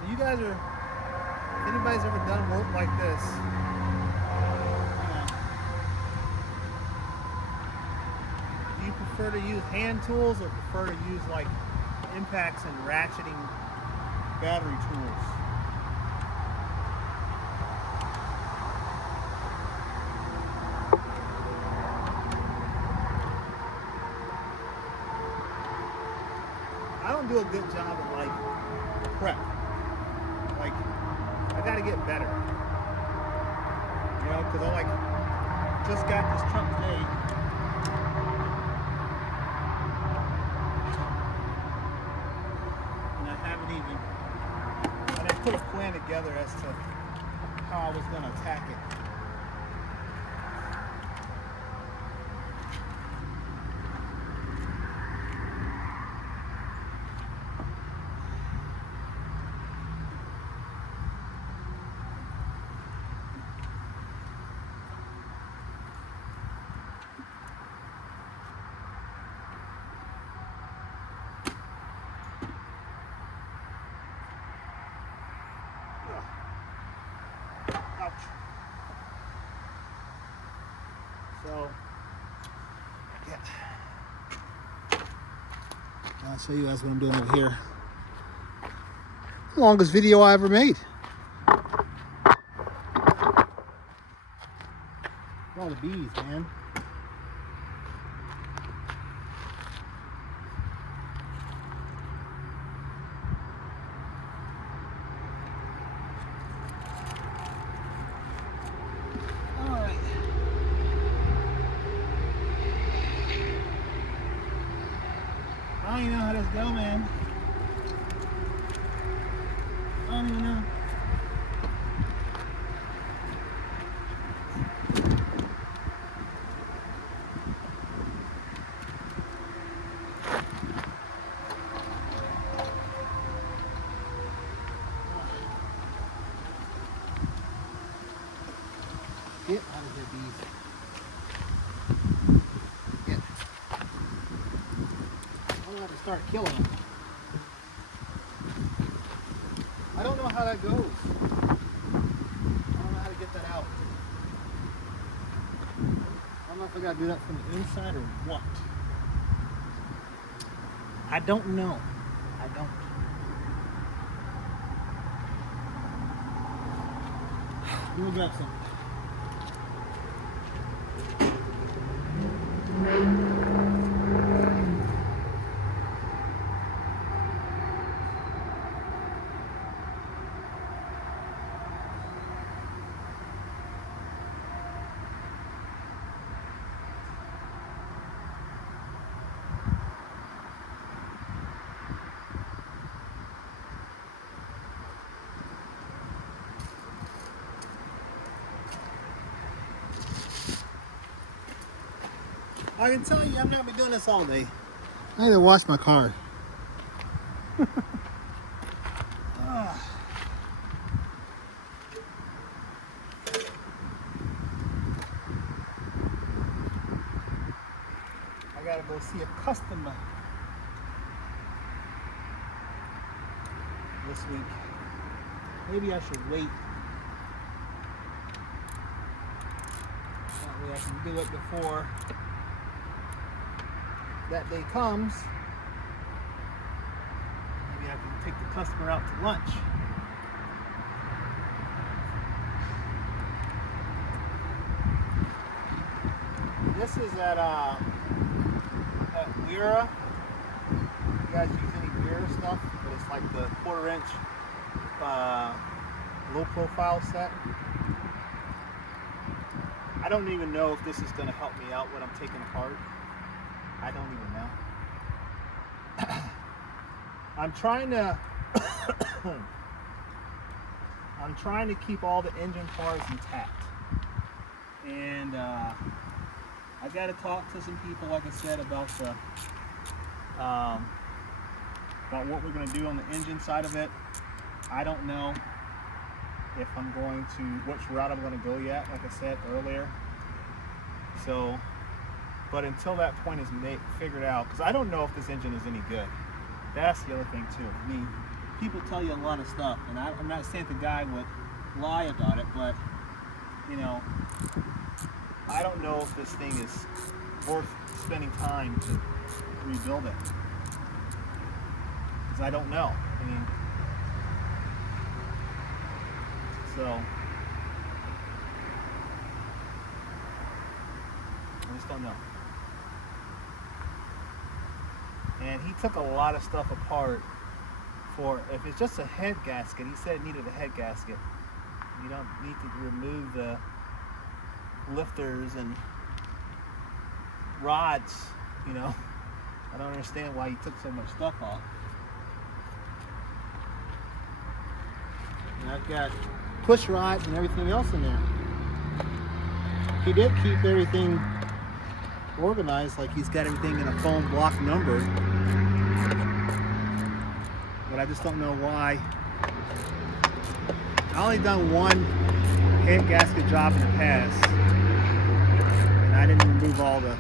You guys are, if anybody's ever done work like this, do you prefer to use hand tools or prefer to use like impacts and ratcheting battery tools? I don't do a good job of like prep. Like, I gotta get better. You know, because I like just got this truck today. And I haven't even, I didn't put a plan together as to how I was gonna attack it. Ouch. So, yeah. I'll show you guys what I'm doing over here. Longest video I ever made. All the bees, man. I don't even know how this go, man. I don't even know. Get out of here, bees. Start killing them. I don't know how that goes. I don't know how to get that out. I don't know if I gotta do that from the inside or what. I don't know. I don't. Let me grab some. I can tell you I'm not gonna be doing this all day. I need to wash my car. I gotta go see a customer. this week. Maybe I should wait. That way I can do it before that day comes. Maybe I can take the customer out to lunch. This is at Wera. You guys use any Wera stuff? But it's like the 1/4 inch low profile set. I don't even know if this is going to help me out when I'm taking apart. I don't even know. I'm trying to keep all the engine parts intact. And I got to talk to some people, like I said, about what we're going to do on the engine side of it. I don't know if I'm going to, which route I'm going to go yet, like I said earlier. So, but until that point is figured out, because I don't know if this engine is any good. That's the other thing too. I mean, people tell you a lot of stuff, and I'm not saying the guy would lie about it, but you know, I don't know if this thing is worth spending time to rebuild it, because I don't know. I mean, so I just don't know. And he took a lot of stuff apart for, if it's just a head gasket, he said it needed a head gasket. You don't need to remove the lifters and rods, you know. I don't understand why he took so much stuff off. And I've got push rods and everything else in there. He did keep everything organized, like he's got everything in a foam block number, but I just don't know why. I only done one head gasket job in the past, and I didn't remove all that,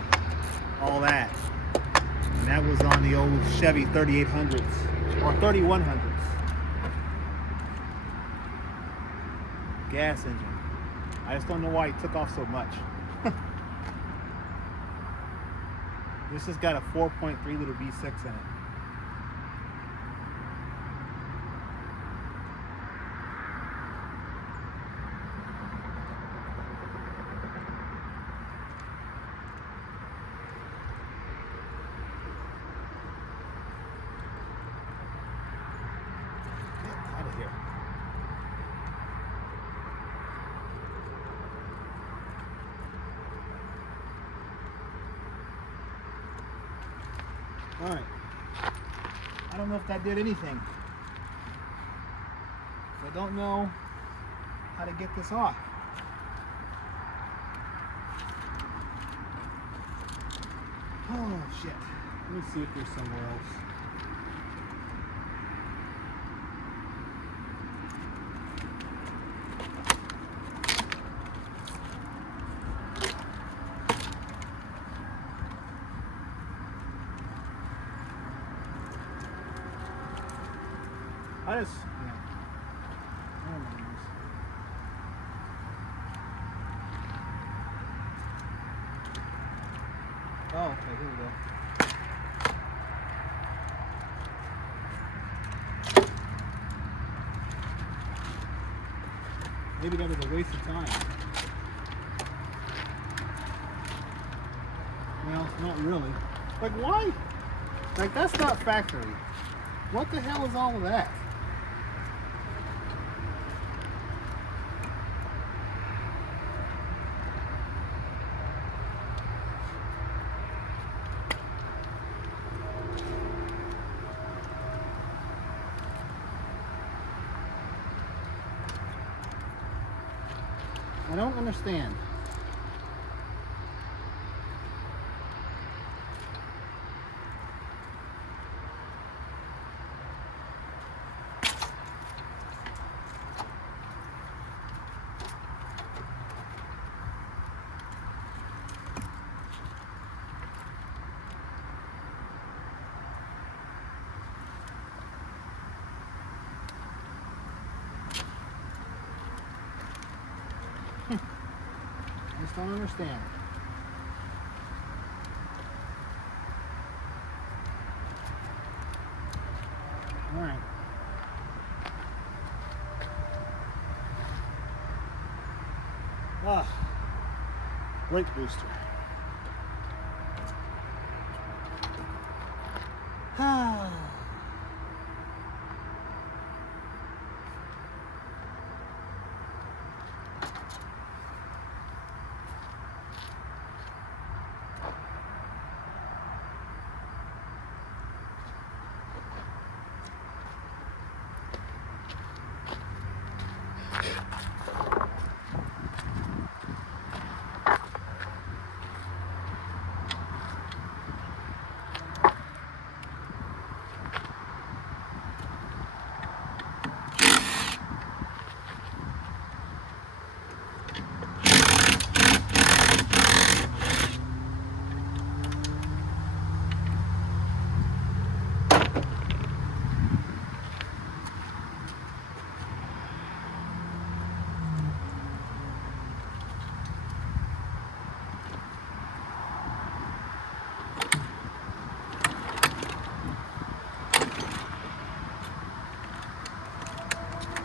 and that was on the old Chevy 3800s or 3100s gas engine. I just don't know why he took off so much. This has got a 4.3 liter V6 in it. Get out of here. All right. I don't know if that did anything. I don't know how to get this off. Oh shit. Let me see if there's somewhere else. I just, yeah. Oh my goodness. Oh, okay, here we go. Maybe that was a waste of time. Well, not really. Like, why? Like, that's not factory. What the hell is all of that? I don't understand. just don't understand. All right. Brake booster.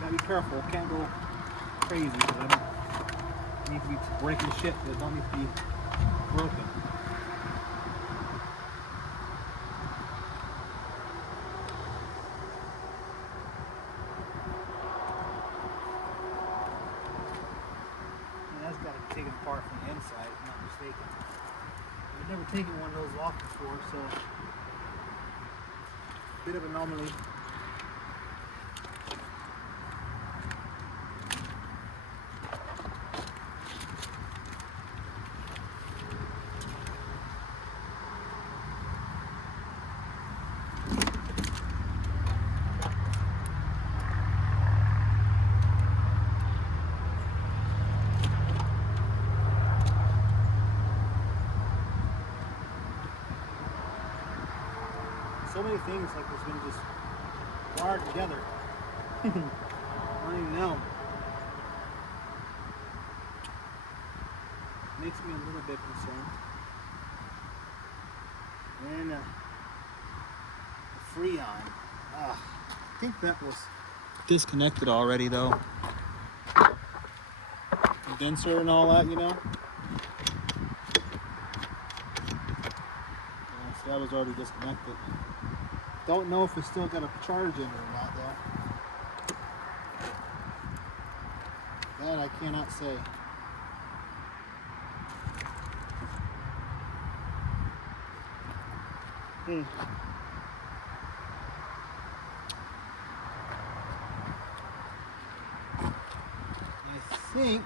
Gotta be careful, can't go crazy because I don't need to be breaking shit that don't need to be broken. And that's got to be taken apart from the inside, if I'm not mistaken. I've never taken one of those off before, so bit of an anomaly. So many things like this been just wired together. I don't even know. Makes me a little bit concerned. And the Freon. I think that was disconnected already though. Condenser and all that, you know. Yeah, so that was already disconnected. Don't know if it's still got a charge in it or not though. That I cannot say. I think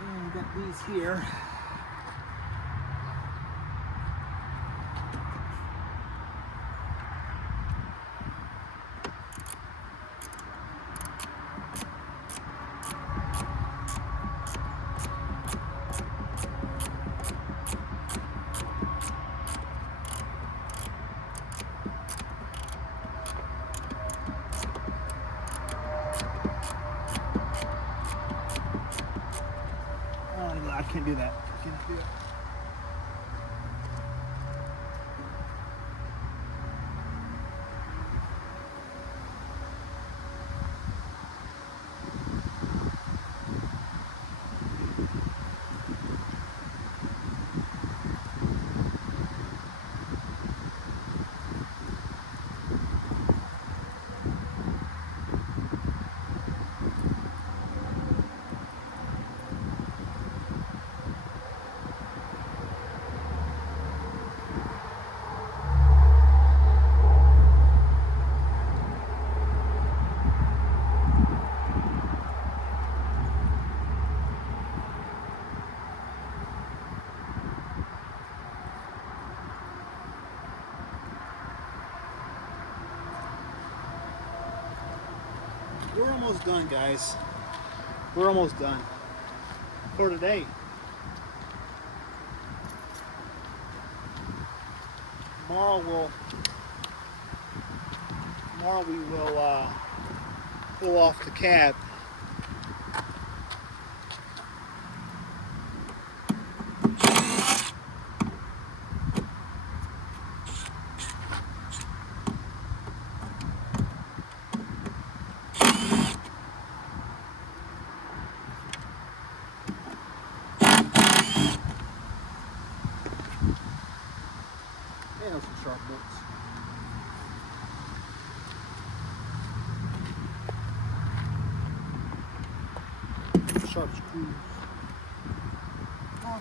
I got these here. I can't do that. I can't do that. We're almost done, guys. We're almost done for today. Tomorrow we will pull off the cab top screws. Okay.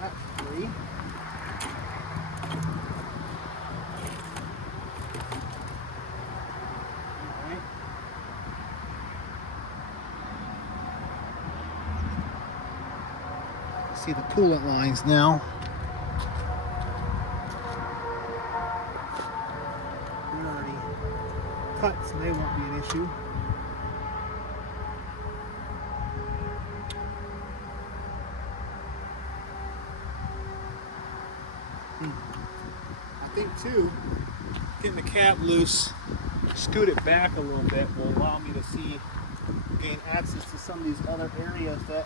That's three. Alright. See the coolant lines now. They're already cut, so they won't be an issue. I think too, getting the cab loose, scoot it back a little bit will allow me to gain access to some of these other areas that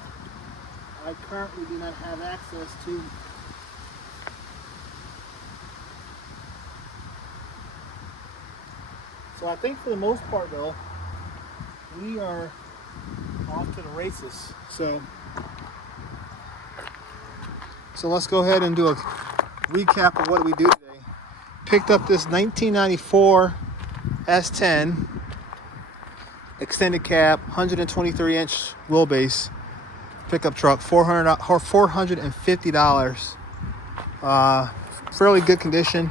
I currently do not have access to. So I think for the most part though, we are off to the races. So let's go ahead and do a recap of what we do today. Picked up this 1994 S10 extended cab, 123-inch wheelbase pickup truck, $450. Fairly good condition.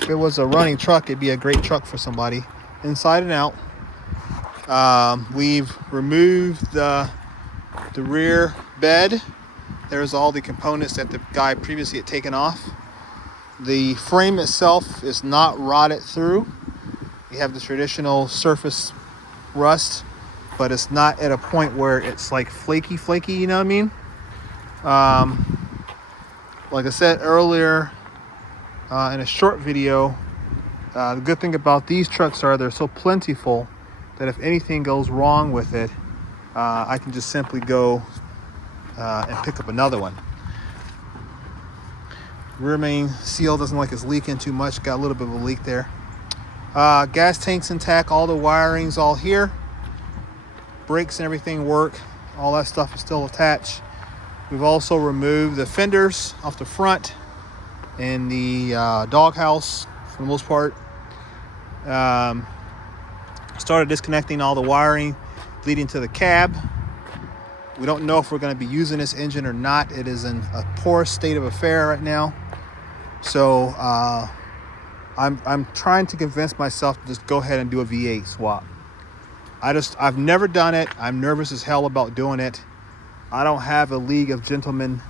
If it was a running truck, it'd be a great truck for somebody, inside and out. We've removed the rear bed. There's all the components that the guy previously had taken off. The frame itself is not rotted through. You have the traditional surface rust, but it's not at a point where it's like flaky, you know what I mean? Like I said earlier in a short video, the good thing about these trucks are they're so plentiful that if anything goes wrong with it, I can just simply go and pick up another one. Rear main seal doesn't like it's leaking too much. Got a little bit of a leak there. Gas tank's intact. All the wiring's all here. Brakes and everything work. All that stuff is still attached. We've also removed the fenders off the front and the doghouse for the most part. Started disconnecting all the wiring leading to the cab. We don't know if we're going to be using this engine or not. It is in a poor state of affair right now. So I'm trying to convince myself to just go ahead and do a V8 swap. I've never done it. I'm nervous as hell about doing it. I don't have a league of gentlemen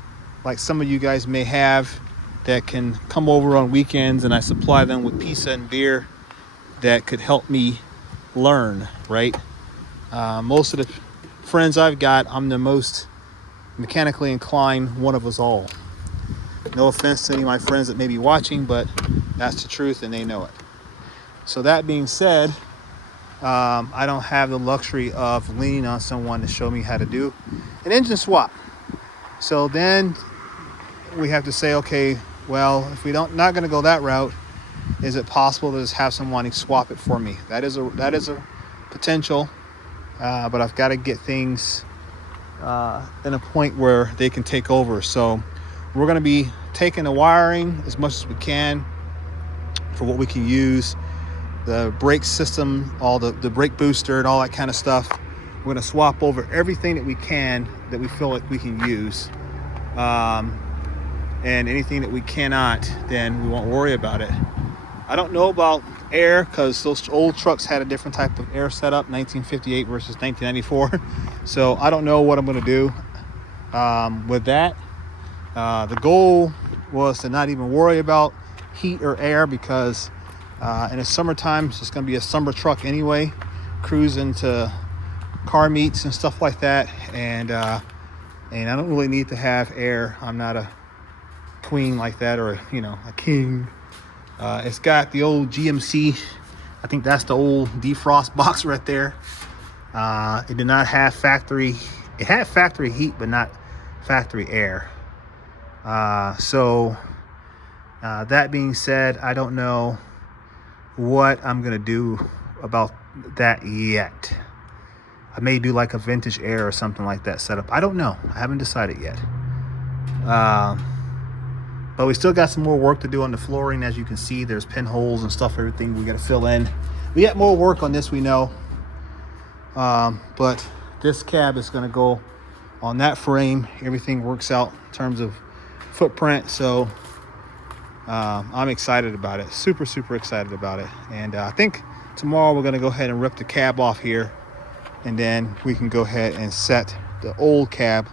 like some of you guys may have that can come over on weekends and I supply them with pizza and beer that could help me learn, right? Most of the friends I've got, I'm the most mechanically inclined one of us all. No offense to any of my friends that may be watching, but that's the truth and they know it. So that being said, I don't have the luxury of leaning on someone to show me how to do an engine swap. So then we have to say, okay, well, if we not going to go that route, is it possible to just have someone swap it for me? That is a potential, but I've got to get things in a point where they can take over. So we're going to be taking the wiring as much as we can for what we can use. The brake system, all the brake booster and all that kind of stuff. We're going to swap over everything that we can that we feel like we can use. And anything that we cannot, then we won't worry about it. I don't know about air because those old trucks had a different type of air setup, 1958 versus 1994. So I don't know what I'm going to do with that. The goal was to not even worry about heat or air because in the summertime, it's just going to be a summer truck anyway, cruising to car meets and stuff like that. And I don't really need to have air. I'm not a queen like that or, a king. It's got the old GMC. I think that's the old defrost box right there. It did not have factory. It had factory heat, but not factory air. So that being said, I don't know what I'm gonna do about that yet. I may do like a vintage air or something like that setup. I don't know. I haven't decided yet. But we still got some more work to do on the flooring. As you can see, there's pinholes and stuff, everything we got to fill in. We got more work on this, we know. But this cab is going to go on that frame. Everything works out in terms of footprint. So I'm excited about it. Super excited about it. And I think tomorrow we're going to go ahead and rip the cab off here, and then we can go ahead and set the old cab,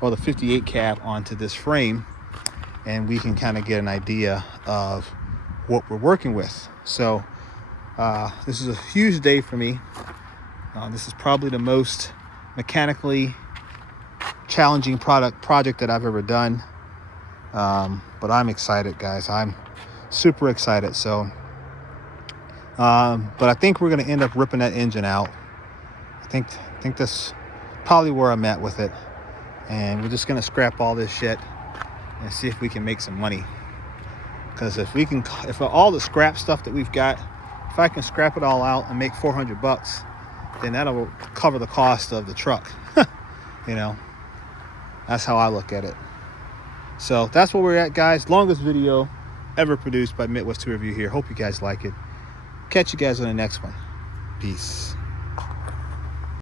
or the 58 cab, onto this frame, and we can kind of get an idea of what we're working with. So this is a huge day for me. This is probably the most mechanically challenging project that I've ever done. But I'm excited, guys. I'm super excited. So but I think we're going to end up ripping that engine out. I think that's probably where I'm at with it, and we're just going to scrap all this shit and see if we can make some money. Because if all the scrap stuff that we've got, if I can scrap it all out and make $400, then that'll cover the cost of the truck. You know, that's how I look at it. So that's where we're at, guys. Longest video ever produced by Midwest Tour Review here. Hope you guys like it. Catch you guys on the next one. Peace.